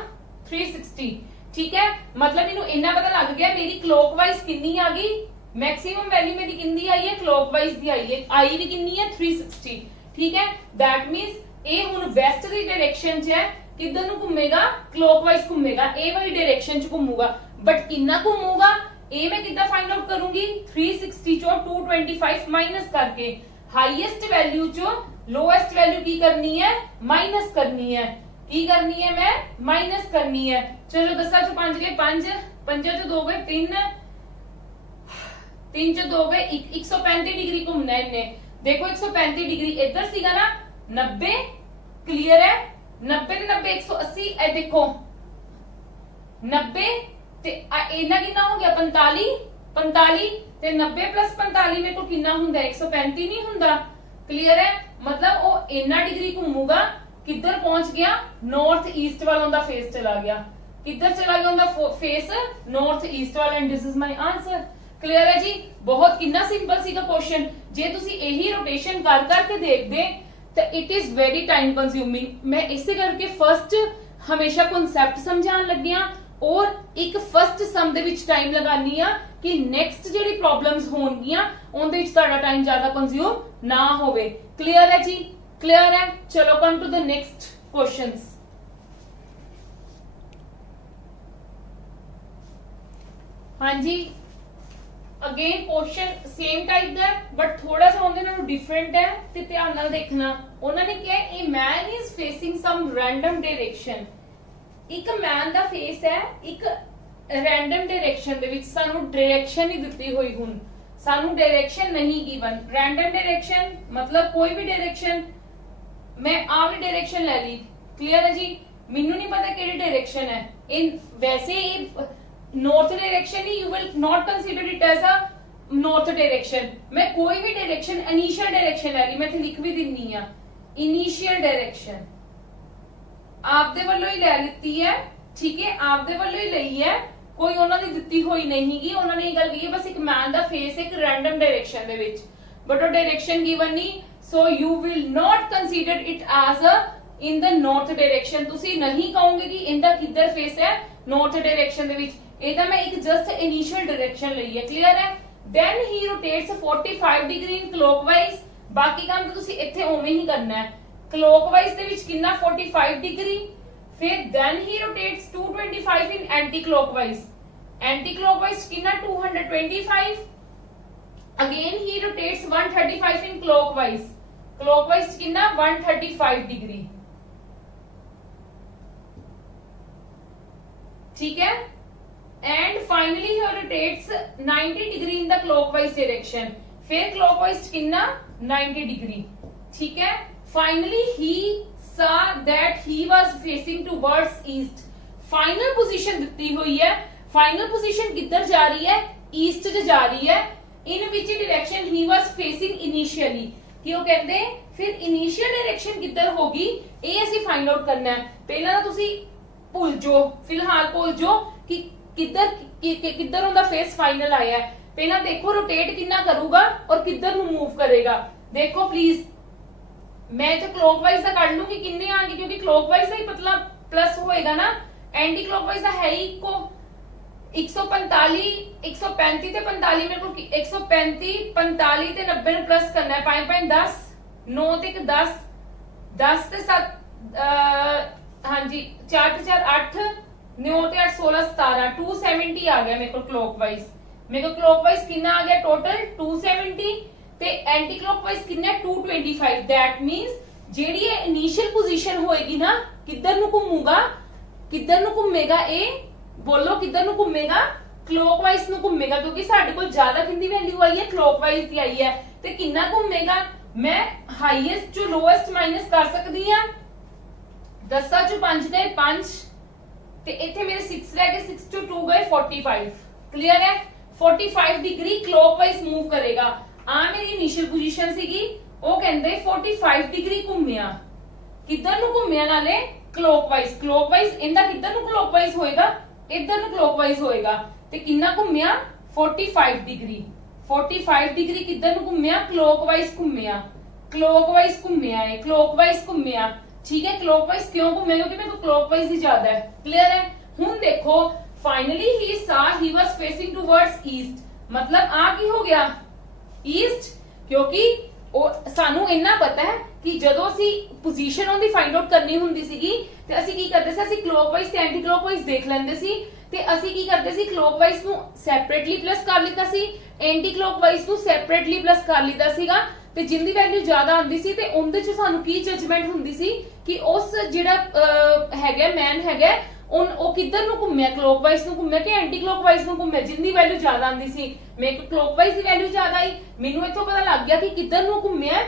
360। ठीक है, मतलब इन्हों इन्ना पता लग गया मेरी क्लॉकवाइज कितनी आ गई। मैक्सिमम वैल्यू मेरी कितनी आई है? क्लॉकवाइज दी आई है। आई भी कितनी है? 360। ठीक है, दैट मींस ए हुन वेस्ट दी डायरेक्शन च है, किधर नु घूमेगा? क्लॉकवाइज घूमेगा, ए वाली डायरेक्शन च घूमूगा। बट कितना घूमूगा? ए मैं कितना फाइंड आउट करूंगी? 360 चो 225 माइनस करके। हाईएस्ट वैल्यू चो लोएस्ट वैल्यू की करनी है, माइनस करनी है। की करनी है मैं माइनस करनी है। चलो 10 चो 5 गए 5, 5 चो 2 गए 3, 3 चो 2 गए 135 डिग्री घूमना है इन्हें। देखो 135 डिग्री इधर सीगा ना 90, क्लियर है। 90 ते 90 180, ए देखो 90 ते इना कितना हो गया 45, 45 ते 90 प्लस 45 मेरे को कितना हुंदा 135 नहीं हुंदा, क्लियर है। मतलब वो इना डिग्री घूमूगा, किधर पहुंच गया नॉर्थ ईस्ट वालों दा फेस चला गया, किधर चला गया उनका फेस नॉर्थ ईस्ट वाला। And this is my answer, clear है जी। बहुत कितना सिंपल सीगा क्वेश्चन। जे तुसी यही रोटेशन कर करके देखदे तो it is very time consuming. मैं इसे करके फर्स्ट हमेशा कॉन्सेप्ट समझान लगी हां और एक first some they which time लगानी आ कि नेक्स्ट जेडी प्रॉब्लम्स होणगियां उनदे विच तुहाडा टाइम ज्यादा कंज्यूम ना होवे। क्लियर है जी, क्लियर है। चलो come to the next questions. हाँ जी, अगेन क्वेश्चन सेम टाइप दा बट थोड़ा सा उनदे नालों डिफरेंट है ते ध्यान नाल देखना। उन्होंने कहा a man is facing some random direction. एक मैन दा फेस है एक रैंडम डायरेक्शन दे विच, सानू डायरेक्शन ही दित्ती हुई, हुन सानू डायरेक्शन नहीं गिवन। रैंडम डायरेक्शन मतलब कोई भी डायरेक्शन, मैं आपने डायरेक्शन ले ली, क्लियर है जी। मेनू नहीं पता केड़ी डायरेक्शन है इन, वैसे नॉर्थ डायरेक्शन ही, you will not consider it as a north direction. मैं कोई भी डायरेक्शन इनिशियल डायरेक्शन ले ली, मैं इत्थे लिख भी दिन्नी आ इनिशियल डायरेक्शन आपदे वालों ही ले लित्ती है, ठीक है, आपदे वालों ही लई है, कोई उन्होंने दित्ती हुई नहीं गी। उन्होंने ये गल की बस एक मैन दा फेस एक रैंडम डायरेक्शन दे विच, बट वो डायरेक्शन गिवन नहीं, so you will not consider it as a in the north direction. तुसी नहीं कहोगे कि इनका किधर फेस है नॉर्थ डायरेक्शन दे विच, एदा मैं एक जस्ट इनिशियल डायरेक्शन लई है, क्लियर है। Then he rotates 45 degree in clockwise. बाकी काम तो तुसी इत्थे उवें ही करना है। क्लॉकवाइज दे विच कितना 45 डिग्री, फिर then he rotates 225 in anti clockwise. Anti clockwise कितना 225, again he rotates 135 in clockwise. Clockwise कितना 135 डिग्री, ठीक है। And finally he rotates 90 degree in the clockwise direction. फिर क्लॉकवाइज कितना 90 डिग्री, ठीक है। Finally he saw that he was facing towards east। Final position दिती हुई है, फाइनल पोजीशन किधर जा रही है ईस्ट च जा रही है। In which direction he was facing initially, क्यों कहते फिर इनिशियल डायरेक्शन किधर होगी ये असि फाइंड आउट करना है। पहला तो तुसी भूल जो, फिलहाल भूल जो कि किधर उनका फेस फाइनल आया है। पहला देखो रोटेट कितना करूगा और किधर नु मूव करेगा। देखो प्लीज मैं तो क्लॉकवाइज का कर लूंगी किन्ने आएंगे, क्योंकि क्लॉकवाइज का ही पतला प्लस होएगा ना, एंटी क्लॉकवाइज का है ही को 145 135 ते 45 मेरे को 135 45 ते 90 प्लस करना है। 5 5 10 9 ते 10 10 ते 7 हाँ जी 4 ते 4 8 9 ते 8 16 17 270 आ गया मेरे को क्लॉकवाइज। मेरे को क्लॉकवाइज कितना आ गया टोटल 270 ते एंटी क्लॉकवाइज कितना 225। दैट मींस जेडी ये इनिशियल पोजीशन होएगी ना किधर नु घूमूगा, किधर नु घूमेगा, ए बोलो किधर नु घूमेगा क्लॉकवाइज नु घूमेगा, क्योंकि साडे कोल ज्यादा किंदी वैल्यू आई है क्लॉकवाइज दी आई है। ते कितना घूमेगा, मैं हाईएस्ट जो लोएस्ट माइनस कर सकदी हां। 10 चो 5 गए 5 ते इथे मेरे 6 रह गए, 6 चो 2 गए 45, क्लियर है। 45 डिग्री क्लॉकवाइज मूव करेगा। आ मेरी इनिशियल पोजीशन सीगी, वो कहंदे 45 डिग्री घूमिया, किधर नु घूमिया नाले क्लॉकवाइज। क्लॉकवाइज इंदा किधर नु क्लॉकवाइज होएगा, इधर नु क्लॉकवाइज होएगा। ते कितना घूमिया 45 डिग्री। 45 डिग्री किधर नु घूमिया क्लॉकवाइज घूमिया, क्लॉकवाइज घूमिया है, क्लॉकवाइज घूमिया, ठीक है। क्लॉकवाइज क्यों घूमिया, क्योंकि मेरे को क्लॉकवाइज ही ज्यादा है, क्लियर है। हुन देखो फाइनली ही सा ही वाज फेसिंग टुवर्ड्स ईस्ट, मतलब आ की हो गया ईस्ट, क्योंकि सानू इन्ना पता है कि जदों असी पोजीशन उनकी फाइंड आउट करनी हुंदी सीगी ते असी की करदे सी, असी क्लॉकवाइज ते एंटी क्लॉकवाइज देख लैंदे सी ते असी की करदे सी क्लॉकवाइज नु सेपरेटली प्लस कर लीता सी, एंटी क्लॉकवाइज नु सेपरेटली प्लस कर लीता सीगा ਤੇ ਜਿੰਦੀ ਵੈਲਿਊ ਜ਼ਿਆਦਾ ਆਉਂਦੀ ਸੀ ਤੇ ਉਹਦੇ ਚ ਸਾਨੂੰ ਕੀ ਜਜਮੈਂਟ ਹੁੰਦੀ ਸੀ ਕਿ ਉਸ ਜਿਹੜਾ ਹੈਗਾ ਮੈਨ ਹੈਗਾ ਉਹ ਕਿੱਧਰ ਨੂੰ ਘੁੰਮਿਆ, ਕਲੋਕਵਾਈਜ਼ ਨੂੰ ਘੁੰਮਿਆ ਕਿ ਐਂਟੀ ਕਲੋਕਵਾਈਜ਼ ਨੂੰ ਘੁੰਮਿਆ। ਜਿੰਦੀ ਵੈਲਿਊ ਜ਼ਿਆਦਾ ਆਉਂਦੀ ਸੀ ਮੇਰੇ ਕੋਲ ਕਲੋਕਵਾਈਜ਼ ਦੀ ਵੈਲਿਊ ਜ਼ਿਆਦਾ ਆਈ, ਮੈਨੂੰ ਇੱਥੋਂ ਪਤਾ ਲੱਗ ਗਿਆ ਕਿ ਕਿੱਧਰ ਨੂੰ ਘੁੰਮਿਆ,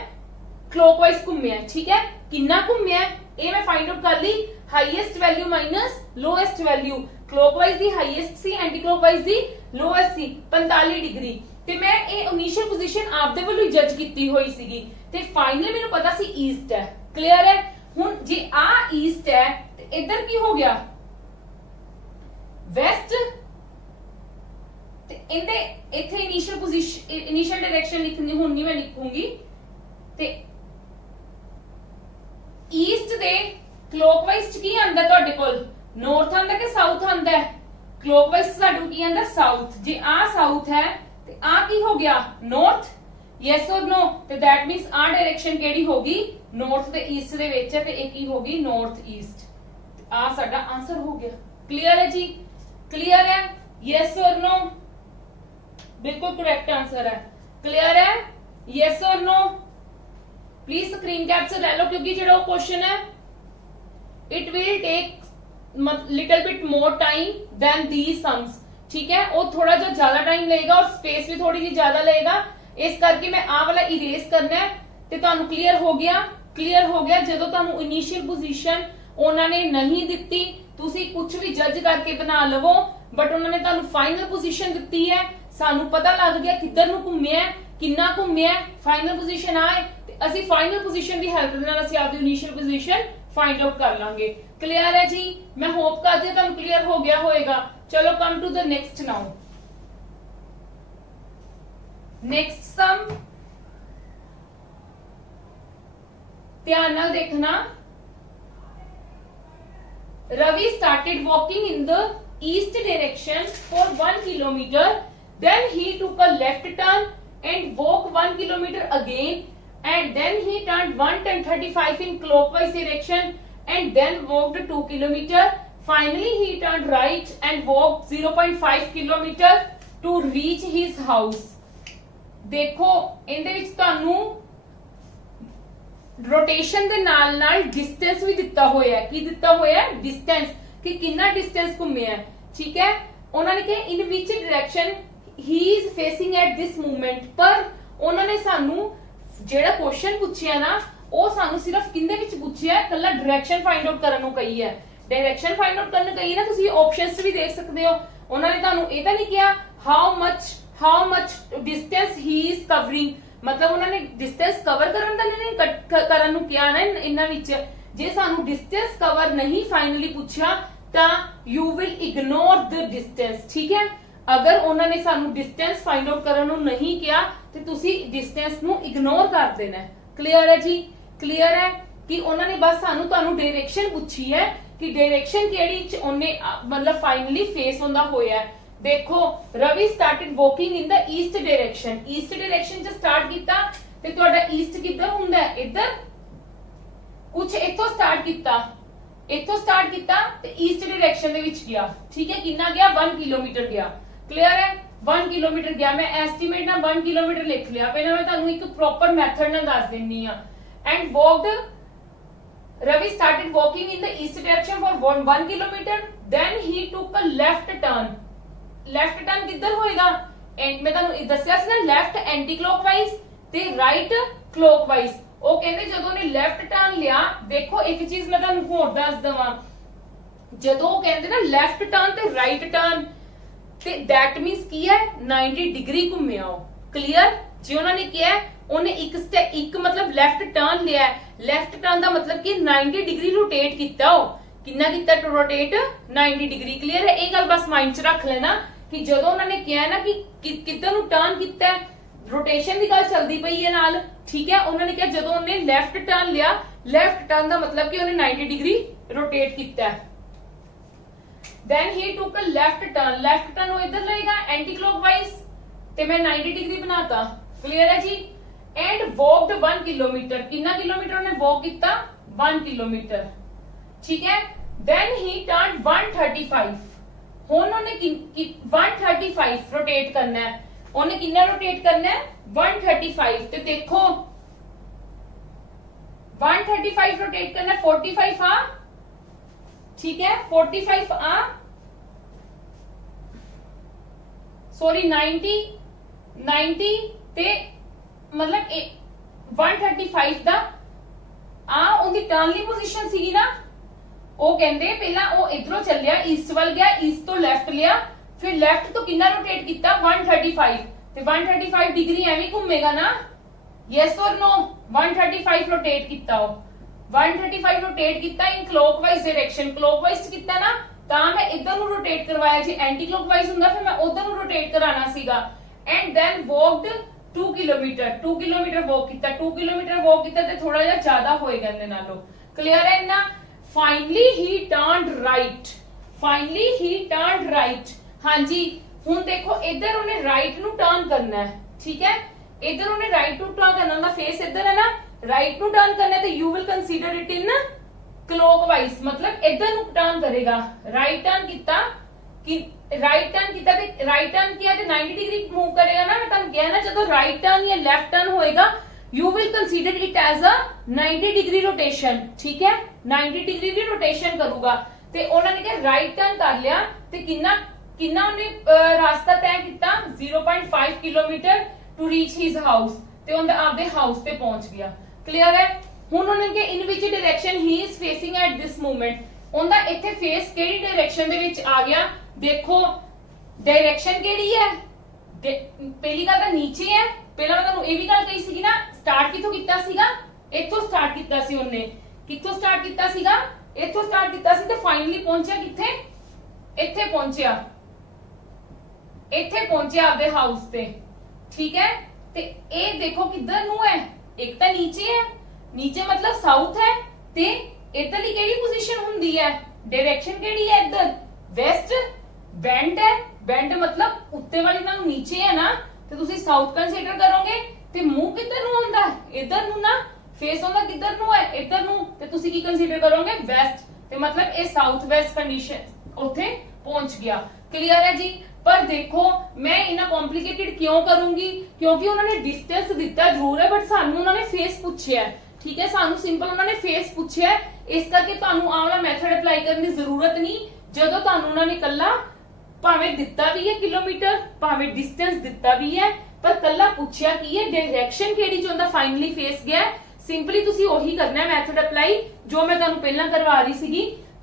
ਕਲੋਕਵਾਈਜ਼ ਘੁੰਮਿਆ। ਠੀਕ ਹੈ, ਕਿੰਨਾ ਘੁੰਮਿਆ ਇਹ ਮੈਂ ਫਾਈਂਡ ਆਊਟ ਕਰ ਲਈ, highest value minus lowest value. Clockwise ਦੀ ਹਾਈਐਸਟ ਸੀ, ਐਂਟੀ ਕਲੋਕਵਾਈਜ਼ ਦੀ ਲੋਐਸਟ ਸੀ 45 ਡਿਗਰੀ, ਤੇ ਮੈਂ ਇਹ ਇਨੀਸ਼ੀਅਲ ਪੋਜੀਸ਼ਨ ਆਪਦੇ ਵੱਲੋਂ ਜੱਜ ਕੀਤੀ ਹੋਈ ਸੀਗੀ ਤੇ ਫਾਈਨਲੀ ਮੈਨੂੰ ਪਤਾ ਸੀ ਈਸਟ ਹੈ। ਕਲੀਅਰ ਹੈ। ਹੁਣ ਜੇ ਆ ਈਸਟ ਹੈ ਤੇ ਇੱਧਰ ਕੀ ਹੋ ਗਿਆ, ਵੈਸਟ, ਤੇ ਇਹਦੇ ਇੱਥੇ ਇਨੀਸ਼ੀਅਲ ਪੋਜੀਸ਼ਨ ਇਨੀਸ਼ੀਅਲ ਡਾਇਰੈਕਸ਼ਨ ਲਿਖਣੀ ਹੁਣ ਨਹੀਂ ਮੈਂ ਲਿਖੂੰਗੀ, ਤੇ ਈਸਟ ਦੇ ਕਲੋਕਵਾਈਜ਼ ਚ ਕੀ ਆਂਦਾ ਤੁਹਾਡੇ ਕੋਲ, ਨਾਰਥ ਆਂਦਾ ਕਿ ਸਾਊਥ ਆਂਦਾ ਹੈ, ਕਲੋਕਵਾਈਜ਼ ਸਾਡੇ ਕੋਲ ਕੀ ਆਂਦਾ ਸਾਊਥ। ਜੇ ਆ ਸਾਊਥ ਹੈ ਤੇ ਆ ਕੀ ਹੋ ਗਿਆ ਨਾਰਥ, ਯੈਸ অর ਨੋ, ਤੇ ਦੈਟ ਮੀਨਸ ਆ ਡਾਇਰੈਕਸ਼ਨ ਕਿਹੜੀ ਹੋਗੀ ਨਾਰਥ ਤੇ ਈਸਟ ਦੇ ਵਿੱਚ ਹੈ ਤੇ ਇਹ ਕੀ ਹੋਗੀ ਨਾਰਥ ਈਸਟ। ਆ ਸਾਡਾ ਆਨਸਰ ਹੋ ਗਿਆ। ਕਲੀਅਰ ਹੈ ਜੀ, ਕਲੀਅਰ ਹੈ, ਯੈਸ অর ਨੋ, ਬਿਲਕੁਲ ਕਰੈਕਟ ਆंसर है। क्लियर है, यस और नो, प्लीज स्क्रीन कैप्चर ले लो क्योंकि जो क्वेश्चन है it will take little bit more time than these sums. ठीक है, वो थोड़ा जो ज्यादा टाइम लेगा और स्पेस भी थोड़ी जी ज्यादा लेगा, इस करके मैं आ वाला इरेज करना है। ते तुहानू क्लियर हो गया, क्लियर हो गया। जदों तुहानू इनिशियल पोजीशन उन्होंने नहीं दिती, तुसी कुछ भी जज करके बना लवो, बट उन्होंने तुहानू फाइनल पोजीशन दिती है, सानू पता लग गया किधर नू घुम्मिया, किन्ना घुम्मिया, फाइनल पोजीशन आए ते असी फाइनल पोजीशन दी हेल्प दे नाल असी आपदी इनिशियल पोजीशन फाइंड आउट कर लांगे। क्लियर है जी, मैं होप करदी हां तुहानू क्लियर हो गया होएगा। चलो come to the next now, next sum ध्यान नाल देखना। Ravi started walking in the east direction for 1 kilometer. Then he took a left turn and walked 1 kilometer again. And then he turned 135 in clockwise direction and then walked 2 kilometer. Finally, he turned right and walked 0.5 kilometer to reach his house. देखो इनदे विच तुहानू rotation दे नाल नाल distance भी दिता होया है। की दिता होया है? डिस्टेंस, कि कितना डिस्टेंस घुम्मिया है। ठीक है, उन्होंने कहा in which direction he is facing at this movement, पर उन्होंने सानू जेड़ा क्वेश्चन पूछिया ना वो सानू सिर्फ किंदे विच पूछिया है, कल्ला डायरेक्शन फाइंड आउट करन नू कही है। डायरेक्शन फाइंड आउट करन कही ना, तुसी ऑप्शंस भी देख सकते हो। उन्होंने तुहानू ये तां नहीं किया how much distance he is covering, मतलब उन्होंने डिस्टेंस कवर करन दा नहीं करन नू किया ना। इन्हां विच जे सानू डिस्टेंस कवर नहीं फाइनली पूछा तां you will ignore the distance. ठीक है, अगर उन्होंने सानू डिस्टेंस फाइंड आउट करन नू नहीं किया ते तुसी डिस्टेंस नू इग्नोर कर देना है। क्लियर है जी, क्लियर है कि उन्होंने बस सानू तुहानू डायरेक्शन पूछी है कि डायरेक्शन केड़ी च उन्हें मतलब फाइनली फेस होंदा होया है। देखो Ravi started walking in the east direction, east direction च स्टार्ट किया ते तुहाडा ईस्ट किधर हुंदा है, इधर कुछ इथों स्टार्ट किया, इथों स्टार्ट किया ते ईस्ट डायरेक्शन दे विच गया। ठीक है, कितना गया 1 किलोमीटर गया। क्लियर है, 1 किलोमीटर गया। मैं एस्टीमेट ना 1 किलोमीटर लिख लिया, पहले मैं तुहानू एक प्रॉपर मेथड नाल दस दिन्नी आ। And walked Ravi started walking in the east direction for 1 kilometre, then he took a left turn. Left turn किधर होएगा, एंड मैं तुहानू दस्सिया सी ना लेफ्ट एंटी क्लॉकवाइज ते राइट क्लॉकवाइज। ओ कहंदे जदों ने लेफ्ट टर्न लिया, देखो एक चीज मैं तुहानू होर दस दवां, जदों कहंदे ना लेफ्ट टर्न ते राइट टर्न ते दैट मींस की है 90 डिग्री घुम्मिया हो। क्लियर, जे उन्होंने किया उन्हें एक मतलब लेफ्ट टर्न लिया, लेफ्ट टर्न दा मतलब कि 90 डिग्री रोटेट किया हो। कितना किता रोटेट 90 डिग्री। क्लियर है, ये गल बस माइंड च रख लेना कि जदों उन्होंने किया ना कि किधर नु टर्न किया, रोटेशन की गल चलती पई है नाल। ठीक है, उन्होंने कहा जदों उन्हें लेफ्ट टर्न लिया, लेफ्ट टर्न का मतलब कि उन्हें 90 डिग्री रोटेट किया। Then he took a left turn, left turn वो इधर लेगा एंटी क्लॉकवाइज ते मैं 90 डिग्री बनाता। क्लियर है जी। एंड वॉकड 1 किलोमीटर, कितना किलोमीटर उन्हें वॉक किया 1 किलोमीटर। ठीक है, देन ही टर्न 135, हुण उन्हें 135 रोटेट करना है। उन्हें कितना रोटेट करना है 135। तो देखो 135 रोटेट करना है, 45 आ, ठीक है, 45 आ, सॉरी 90 ते मतलब 135 ਦਾ ਆ ਉਹਦੀ ਟਰਨਲੀ ਪੋਜੀਸ਼ਨ ਸੀਗੀ ਨਾ। ਉਹ ਕਹਿੰਦੇ ਪਹਿਲਾਂ ਉਹ ਇਧਰੋਂ ਚੱਲਿਆ, ਈਸਟ ਵੱਲ ਗਿਆ, ਈਸਟ ਤੋਂ ਲੈਫਟ ਲਿਆ, ਫਿਰ ਲੈਫਟ ਤੋਂ ਕਿੰਨਾ ਰੋਟੇਟ ਕੀਤਾ 135 ਤੇ 135 ਡਿਗਰੀ ਐਵੇਂ ਘੁੰਮੇਗਾ ਨਾ, ਯੈਸ অর नो। 135 रोटेट ਕੀਤਾ, ਉਹ 135 रोटेट ਕੀਤਾ ਇਨ ਕਲੋਕਵਾਈਜ਼ ਡਾਇਰੈਕਸ਼ਨ। ਕਲੋਕਵਾਈਜ਼ ਕੀਤਾ ਨਾ ਤਾਂ ਮੈਂ ਇਧਰ ਨੂੰ ਰੋਟੇਟ ਕਰਵਾਇਆ, ਜੇ ਐਂਟੀ ਕਲੋਕਵਾਈਜ਼ ਹੁੰਦਾ ਫਿਰ ਮੈਂ ਉਧਰ ਨੂੰ ਰੋਟੇਟ ਕਰਾਣਾ ਸੀਗਾ। ਐਂਡ ਦੈਨ ਵਾਕਡ 2 ਕਿਲੋਮੀਟਰ, 2 ਕਿਲੋਮੀਟਰ ਵਾਕ ਕੀਤਾ, 2 ਕਿਲੋਮੀਟਰ ਵਾਕ ਕੀਤਾ ਤੇ ਥੋੜਾ ਜਿਹਾ ਜ਼ਿਆਦਾ ਹੋਏਗਾ ਇਹਦੇ ਨਾਲੋਂ। ਕਲੀਅਰ ਹੈ ਨਾ। ਫਾਈਨਲੀ ਹੀ ਟਰਨਡ ਰਾਈਟ, ਫਾਈਨਲੀ ਹੀ ਟਰਨਡ ਰਾਈਟ। ਹਾਂਜੀ ਹੁਣ ਦੇਖੋ ਇਧਰ ਉਹਨੇ ਰਾਈਟ ਨੂੰ ਟਰਨ ਕਰਨਾ ਹੈ, ਠੀਕ ਹੈ, इधर उन्हें राइट टू टर्न करना, फेस इधर है ना, राइट टू टर्न करना है तो you will consider it in clockwise, मतलब इधर नु टर्न करेगा। राइट टर्न किया कि राइट टर्न किया ते राइट टर्न किया ते 90 डिग्री मूव करेगा ना। मैं तुहानू कहा ना जब राइट टर्न या लेफ्ट टर्न होएगा you will consider it as a 90 degree rotation, ठीक है, 90 डिग्री की रोटेशन करूगा। ते उन्होंने कहा राइट टर्न कर लिया ते कितना कितना उन्हें रास्ता तय किया 0.5 kilometre to reach his house, ते उन्हें आपदे हाउस पे पहुंच गया। क्लियर है। हुन उन्होंने के in which direction he is facing at this moment, उनका इथे फेस केड़ी डायरेक्शन दे विच आ गया। देखो डायरेक्शन केड़ी है, पहली गल तां नीचे है। पहला मैं तुहानू ये भी गल कही सीगी ना, स्टार्ट किथों कीता सीगा, इथों स्टार्ट कीता सी उन्हें, किथों स्टार्ट कीता सीगा, इथों स्टार्ट कीता सी ते फाइनली पहुंचा किथे, इथे पहुंचा, इथे पहुंचा आपदे हाउस ते, ठीक है। ते ए देखो किधर नु है, एक तो नीचे है, नीचे मतलब साउथ है, ते इधरली केड़ी पोजीशन हुंदी है, डायरेक्शन केड़ी है इधर वेस्ट, बेंड है, बेंड मतलब उत्ते वाली ना नीचे है ना, ते तुसी साउथ कंसीडर करोगे ते मुंह किधर नु हुंदा है, इधर नु ना, फेस हुंदा किधर नु है, इधर नु, ते तुसी की कंसीडर करोगे वेस्ट, ते मतलब ए साउथ वेस्ट कंडीशन उथे पहुंच गया। क्लियर है जी। पर देखो मैं इना कॉम्प्लिकेटेड क्यों करूंगी, क्योंकि उन्होंने डिस्टेंस दिता जरूर है बट सानू उन्होंने फेस पूछया है, ठीक है, सानू सिंपल उन्होंने फेस पूछया है, इस करके तुहानू आ वाला मेथड अप्लाई करने की जरूरत नहीं। जदों तुहानू उन्होंने कल्ला भावें दिता भी है किलोमीटर, भावें डिस्टेंस दिता भी है, पर कल्ला पूछया की है डायरेक्शन केड़ी जो उनका फाइनली फेस गया, सिंपली तुसी ओही करना है मेथड अप्लाई जो मैं तुहानू पहला करवा रही सीगी।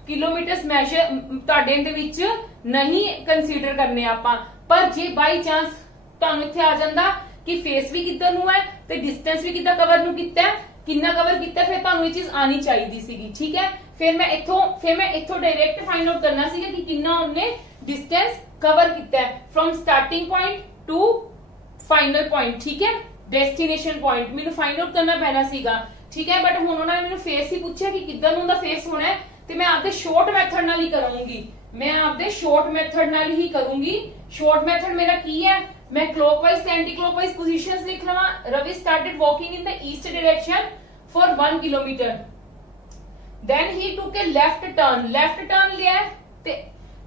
किलोमीटर्स मैजर तुहाडे दे विच नहीं कंसीडर करने आपां, पर जे बाई चांस तुहानू इत्थे आ जांदा कि फेस भी किधर नु है ते डिस्टेंस भी कितना कवर नु कीता है, कितना कवर कीता, फिर तुहानू ये चीज आनी चाहिदी सीगी, ठीक है। फिर मैं इत्थों डायरेक्ट फाइंड आउट करना सीगा कि कितना उन्हें डिस्टेंस कवर कीता है from starting point two final point, ठीक है, डेस्टिनेशन पॉइंट मैनू फाइंड आउट करना पैना सीगा, ठीक है। बट हुण उन्होंने मैनू फेस ही पूछा कि किधर नु दा फेस होना है, ते मैं आपदे शॉर्ट मेथड नाल ही करूंगी, मैं आपदे शॉर्ट मेथड नाल ही करूंगी। शॉर्ट मेथड मेरा की है, मैं क्लॉकवाइज ते एंटी क्लॉकवाइज पोजीशंस लिख लवा। Ravi started walking in the east direction for 1 kilometre, then he took a left turn लिया ते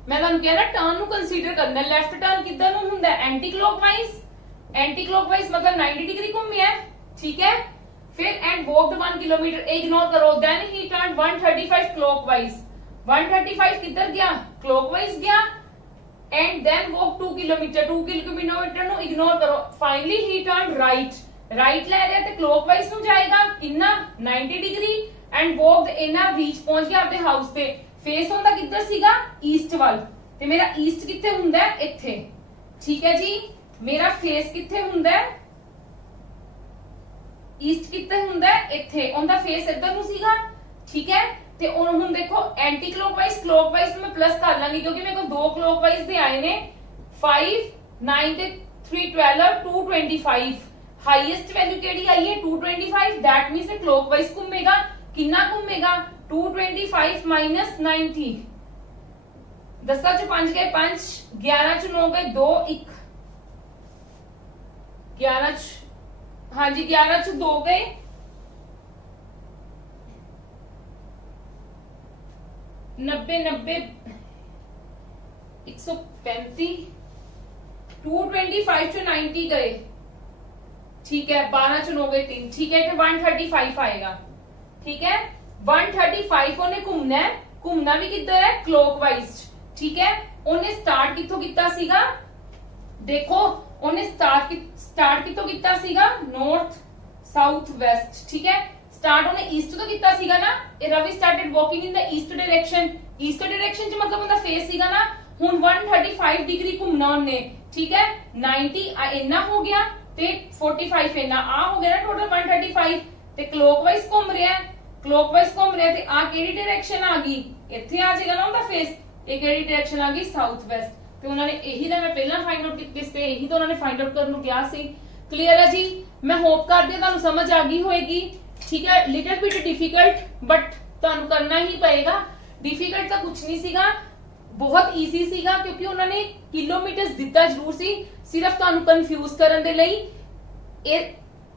मैं तुहानू कहा ना टर्न नु कंसीडर करना। लेफ्ट टर्न किधर नु हुंदा है, एंटी क्लॉकवाइज मतलब 90 डिग्री घूमिया, ठीक है। फिर एंड वॉकड 1 किलोमीटर, इग्नोर करो। देन ही टर्न 135 क्लॉकवाइज, 135 किधर गया, क्लॉकवाइज गया, and then walk 2 kilometre, 2 kilometre नु इग्नोर करो। फाइनली ही टर्न राइट ले रहा है क्लॉकवाइज नु जाएगा कितना 90 डिग्री, एंड वॉकड इना रीच पहुंच गया अपने हाउस पे। फेस होंदा किधर सीगा, ईस्ट वाल, ते मेरा ईस्ट किथे हुंदा है, इथे, ठीक है जी। मेरा फेस किथे हुंदा है, ईस्ट किथे हुंदा है, इथे, उनका फेस इधर नु सीगा, ठीक है। ते हुण देखो एंटी क्लॉकवाइज मैं प्लस कर लांगी क्योंकि मेरे को 2 क्लॉकवाइज दे आए ने 5 9 ते 3 12 225, हाईएस्ट वैल्यू केड़ी आई है 225, दैट मींस क्लॉकवाइज घूमेगा, कितना घूमेगा 225 माइनस 90, 10 च 5 गए 5, 11 च 9 गए 2 1, 11 च हाँ जी 11 च 2 गए, 90 135, 225 च 90 गए, ठीक है, 12 च 9 गए 3, ठीक है, 135 आएगा, ठीक है। 135 ਉਹਨੇ ਘੁੰਮਣਾ ਵੀ ਕਿੱਧਰ ਹੈ, ਕਲੋਕਵਾਈਜ਼, ਠੀਕ ਹੈ। ਉਹਨੇ ਸਟਾਰਟ ਕਿੱਥੋਂ ਕੀਤਾ ਸੀਗਾ, ਦੇਖੋ ਉਹਨੇ ਸਟਾਰਟ ਕਿੱਥੋਂ ਕੀਤਾ ਸੀਗਾ, ਨਾਰਥ ਸਾਊਥ ਵੈਸਟ, ਠੀਕ ਹੈ। ਸਟਾਰਟ ਉਹਨੇ ਈਸਟ ਤੋਂ ਕੀਤਾ ਸੀਗਾ ਨਾ, ਇਹ ਰਵੀ ਸਟਾਰਟਡ ਵਾਕਿੰਗ ਇਨ ਦਾ ਈਸਟ ਡਾਇਰੈਕਸ਼ਨ, ਈਸਟ ਡਾਇਰੈਕਸ਼ਨ ਚ ਮਤਲਬ ਉਹਦਾ ਫੇਸ ਸੀਗਾ ਨਾ। ਹੁਣ 135 ਡਿਗਰੀ ਘੁੰਮਣਾ ਉਹਨੇ, ਠੀਕ ਹੈ। 90 ਇੰਨਾ ਹੋ ਗਿਆ ਤੇ 45 ਇੰਨਾ ਆ ਹੋ ਗਿਆ ਨਾ, ਟੋਟਲ 135 ਤੇ ਕਲੋਕਵਾਈਜ਼ ਘੁੰਮ ਰਿਹਾ ਹੈ, ਕਲੋਕਵਾਈਜ਼ ਘੁੰਮ ਰਿਹਾ ਤੇ ਆ ਕਿਹੜੀ ਡਾਇਰੈਕਸ਼ਨ ਆ ਗਈ, ਇੱਥੇ ਆ ਜਾਏਗਾ ਨਾ ਉਹਦਾ ਫੇਸ। ਇਹ ਕਿਹੜੀ ਡਾਇਰੈਕਸ਼ਨ ਆ ਗਈ, ਸਾਊਥ ਵੈਸਟ। ਤੇ ਉਹਨਾਂ ਨੇ ਇਹੀ ਤਾਂ ਮੈਂ ਪਹਿਲਾਂ ਫਾਈਂਡ ਆਊਟ ਕੀਤੀ ਸੀ, ਇਹੀ ਤਾਂ ਉਹਨਾਂ ਨੇ ਫਾਈਂਡ ਆਊਟ ਕਰਨ ਨੂੰ ਕਿਹਾ ਸੀ। ਕਲੀਅਰ ਹੈ ਜੀ, ਮੈਂ ਹੋਪ ਕਰਦੀ ਹਾਂ ਤੁਹਾਨੂੰ ਸਮਝ ਆ ਗਈ ਹੋਏਗੀ, ਠੀਕ ਹੈ। ਲਿਟਲ ਬਿਟ ਡਿਫਿਕਲਟ ਬਟ ਤੁਹਾਨੂੰ ਕਰਨਾ ਹੀ ਪਏਗਾ। ਡਿਫਿਕਲਟ ਤਾਂ ਕੁਝ ਨਹੀਂ ਸੀਗਾ, ਬਹੁਤ ਈਜ਼ੀ ਸੀਗਾ, ਕਿਉਂਕਿ ਉਹਨਾਂ ਨੇ ਕਿਲੋਮੀਟਰਸ ਦਿੱਤਾ ਜ਼ਰੂਰ ਸੀ, ਸਿਰਫ ਤੁਹਾਨੂੰ ਕਨਫਿਊਜ਼ ਕਰਨ ਦੇ ਲਈ। ਇਹ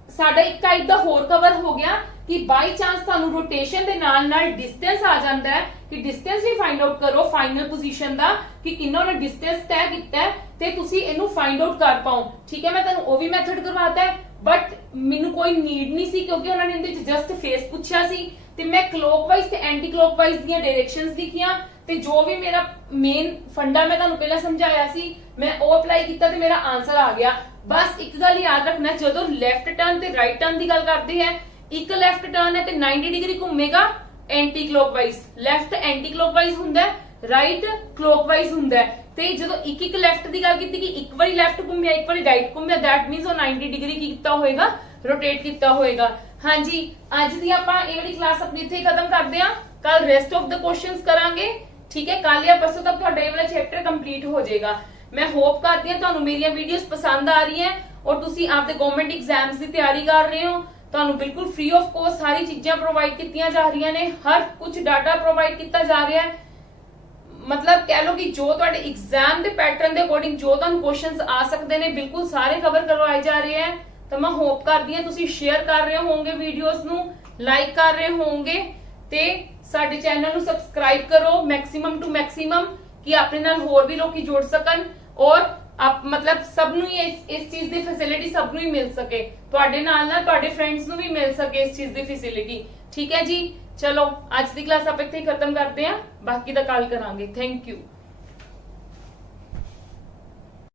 ਸਾਡਾ ਇੱਕ ਟਾਈਪ ਦਾ ਹੋਰ ਕਵਰ ਹੋ ਗਿਆ ਕਿ ਬਾਈ ਚਾਂਸ ਤੁਹਾਨੂੰ ਰੋਟੇਸ਼ਨ ਦੇ ਨਾਲ ਨਾਲ ਡਿਸਟੈਂਸ ਆ ਜਾਂਦਾ ਹੈ, ਕਿ ਡਿਸਟੈਂਸ ਵੀ ਫਾਈਂਡ ਆਊਟ ਕਰੋ ਫਾਈਨਲ ਪੋਜੀਸ਼ਨ ਦਾ, ਕਿ ਕਿੰਨਾ ਉਹਨੇ ਡਿਸਟੈਂਸ ਤੈਅ ਕੀਤਾ ਤੇ ਤੁਸੀਂ ਇਹਨੂੰ ਫਾਈਂਡ ਆਊਟ ਕਰ ਪਾਓ, ਠੀਕ ਹੈ। ਮੈਂ ਤੁਹਾਨੂੰ ਉਹ ਵੀ ਮੈਥਡ ਕਰਵਾਤਾ ਹੈ, ਬਟ ਮੈਨੂੰ ਕੋਈ ਨੀਡ ਨਹੀਂ ਸੀ, ਕਿਉਂਕਿ ਉਹਨਾਂ ਨੇ ਇਹਦੇ ਵਿੱਚ ਜਸਟ ਫੇਸ ਪੁੱਛਿਆ ਸੀ ਤੇ ਮੈਂ ਕਲੋਕਵਾਈਜ਼ ਤੇ ਐਂਟੀ ਕਲੋਕਵਾਈਜ਼ ਦੀਆਂ ਡਾਇਰੈਕਸ਼ਨਸ ਲਿਖੀਆਂ ਤੇ ਜੋ ਵੀ ਮੇਰਾ ਮੇਨ ਫੰਡਾ ਮੈਂ ਤੁਹਾਨੂੰ ਪਹਿਲਾਂ ਸਮਝਾਇਆ ਸੀ ਮੈਂ ਉਹ ਅਪਲਾਈ ਕੀਤਾ ਤੇ ਮੇਰਾ ਆਨਸਰ ਆ ਗਿਆ। ਬਸ ਇੱਕ ਗੱਲ ਯਾਦ ਰੱਖਣਾ, ਜਦੋਂ ਲੈਫਟ ਟਰਨ ਤੇ ਰਾਈਟ ਟਰਨ ਦੀ ਗੱਲ ਕਰਦੇ ਹੈ, ਇੱਕ ਲੈਫਟ ਟਰਨ ਹੈ ਤੇ 90 ਡਿਗਰੀ ਘੁੰਮੇਗਾ anti clockwise, left anti clockwise ਹੁੰਦਾ ਹੈ, ਰਾਈਟ ਕਲੋਕਵਾਈਜ਼ ਹੁੰਦਾ ਹੈ। ਤੇ ਜਦੋਂ ਇੱਕ ਲੈਫਟ ਦੀ ਗੱਲ ਕੀਤੀ ਕਿ ਇੱਕ ਵਾਰੀ ਲੈਫਟ ਘੁੰਮਿਆ ਇੱਕ ਵਾਰੀ ਰਾਈਟ ਘੁੰਮਿਆ, ਦੈਟ ਮੀਨਸ ਉਹ 90 ਡਿਗਰੀ ਕੀ ਕੀਤਾ ਹੋਏਗਾ, ਰੋਟੇਟ ਕੀਤਾ ਹੋਏਗਾ। ਹਾਂਜੀ, ਅੱਜ ਦੀ ਆਪਾਂ ਇਹ ਵਾਲੀ ਕਲਾਸ ਆਪਣੀ ਇੱਥੇ ਹੀ ਖਤਮ ਕਰਦੇ ਹਾਂ। ਕੱਲ ਰੈਸਟ ਆਫ ਦਾ ਕੁਐਸਚਨਸ ਕਰਾਂਗੇ, ਠੀਕ ਹੈ। ਕੱਲ ਜਾਂ ਪਰਸੋਂ ਤੱਕ ਤੁਹਾਡਾ ਇਹ ਵਾਲਾ ਚੈਪਟਰ ਕੰਪਲੀਟ ਹੋ ਜਾਏਗਾ। ਮੈਂ ਹੋਪ ਕਰਦੀ ਹਾਂ ਤੁਹਾਨੂੰ ਮੇਰੀਆਂ ਵੀਡੀਓਜ਼ ਪਸੰਦ ਆ ਰਹੀਆਂ ਔਰ ਤੁਸੀਂ ਆਪਦੇ ਗਵਰਨਮੈਂਟ ਐਗਜ਼ਾਮਸ ਦੀ ਤਿਆਰੀ ਕਰ ਰਹੇ ਹੋ। ਤੁਹਾਨੂੰ ਬਿਲਕੁਲ ਫ੍ਰੀ ਆਫ ਕੋਸਟ ਸਾਰੀ ਚੀਜ਼ਾਂ ਪ੍ਰੋਵਾਈਡ ਕੀਤੀਆਂ ਜਾ ਰਹੀਆਂ ਨੇ, ਹਰ ਕੁਝ ਡਾਟਾ ਪ੍ਰੋਵਾਈਡ ਕੀਤਾ ਜਾ ਰਿਹਾ ਹੈ। ਮਤਲਬ ਕਹਿ ਲਓ ਕਿ ਜੋ ਤੁਹਾਡੇ ਐਗਜ਼ਾਮ ਦੇ ਪੈਟਰਨ ਦੇ ਅਕੋਰਡਿੰਗ ਜੋ ਤੁਹਾਨੂੰ ਕੁਐਸਚਨਸ ਆ ਸਕਦੇ ਨੇ, ਬਿਲਕੁਲ ਸਾਰੇ ਕਵਰ ਕਰਵਾਏ ਜਾ ਰਹੇ ਹੈ। ਤਾਂ ਮੈਂ ਹੋਪ ਕਰਦੀ ਹਾਂ ਤੁਸੀਂ ਸ਼ੇਅਰ ਕਰ ਰਹੇ ਹੋਵੋਗੇ ਵੀਡੀਓਜ਼ ਨੂੰ, ਲਾਈਕ ਕਰ ਰਹੇ ਹੋਵੋਗੇ ਤੇ ਸਾਡੇ ਚੈਨਲ ਨੂੰ ਸਬਸਕ੍ਰਾਈਬ ਕਰੋ ਮੈਕਸਿਮਮ ਟੂ ਮੈਕਸਿਮਮ, ਕਿ ਆਪਣੇ ਨਾਲ ਹੋਰ ਵੀ ਲੋਕੀ ਜੁੜ ਸਕਣ ਔਰ ਮਤਲਬ ਸਭ ਨੂੰ ਹੀ ਇਸ ਚੀਜ਼ ਦੀ ਫੈਸਿਲਿਟੀ ਸਭ ਨੂੰ ਹੀ ਮਿਲ ਸਕੇ, ਤੁਹਾਡੇ ਨਾਲ ਨਾਲ ਤੁਹਾਡੇ ਫਰੈਂਡਸ ਨੂੰ ਵੀ ਮਿਲ ਸਕੇ ਇਸ ਚੀਜ਼ ਦੀ ਫੈਸਿਲਿਟੀ, ਠੀਕ ਹੈ ਜੀ। ਚਲੋ ਅੱਜ ਦੀ ਕਲਾਸ ਆਪਾਂ ਇੱਥੇ ਹੀ ਖਤਮ ਕਰਦੇ ਹਾਂ, ਬਾਕੀ ਦਾ ਕੱਲ ਕਰਾਂਗੇ। Thank you.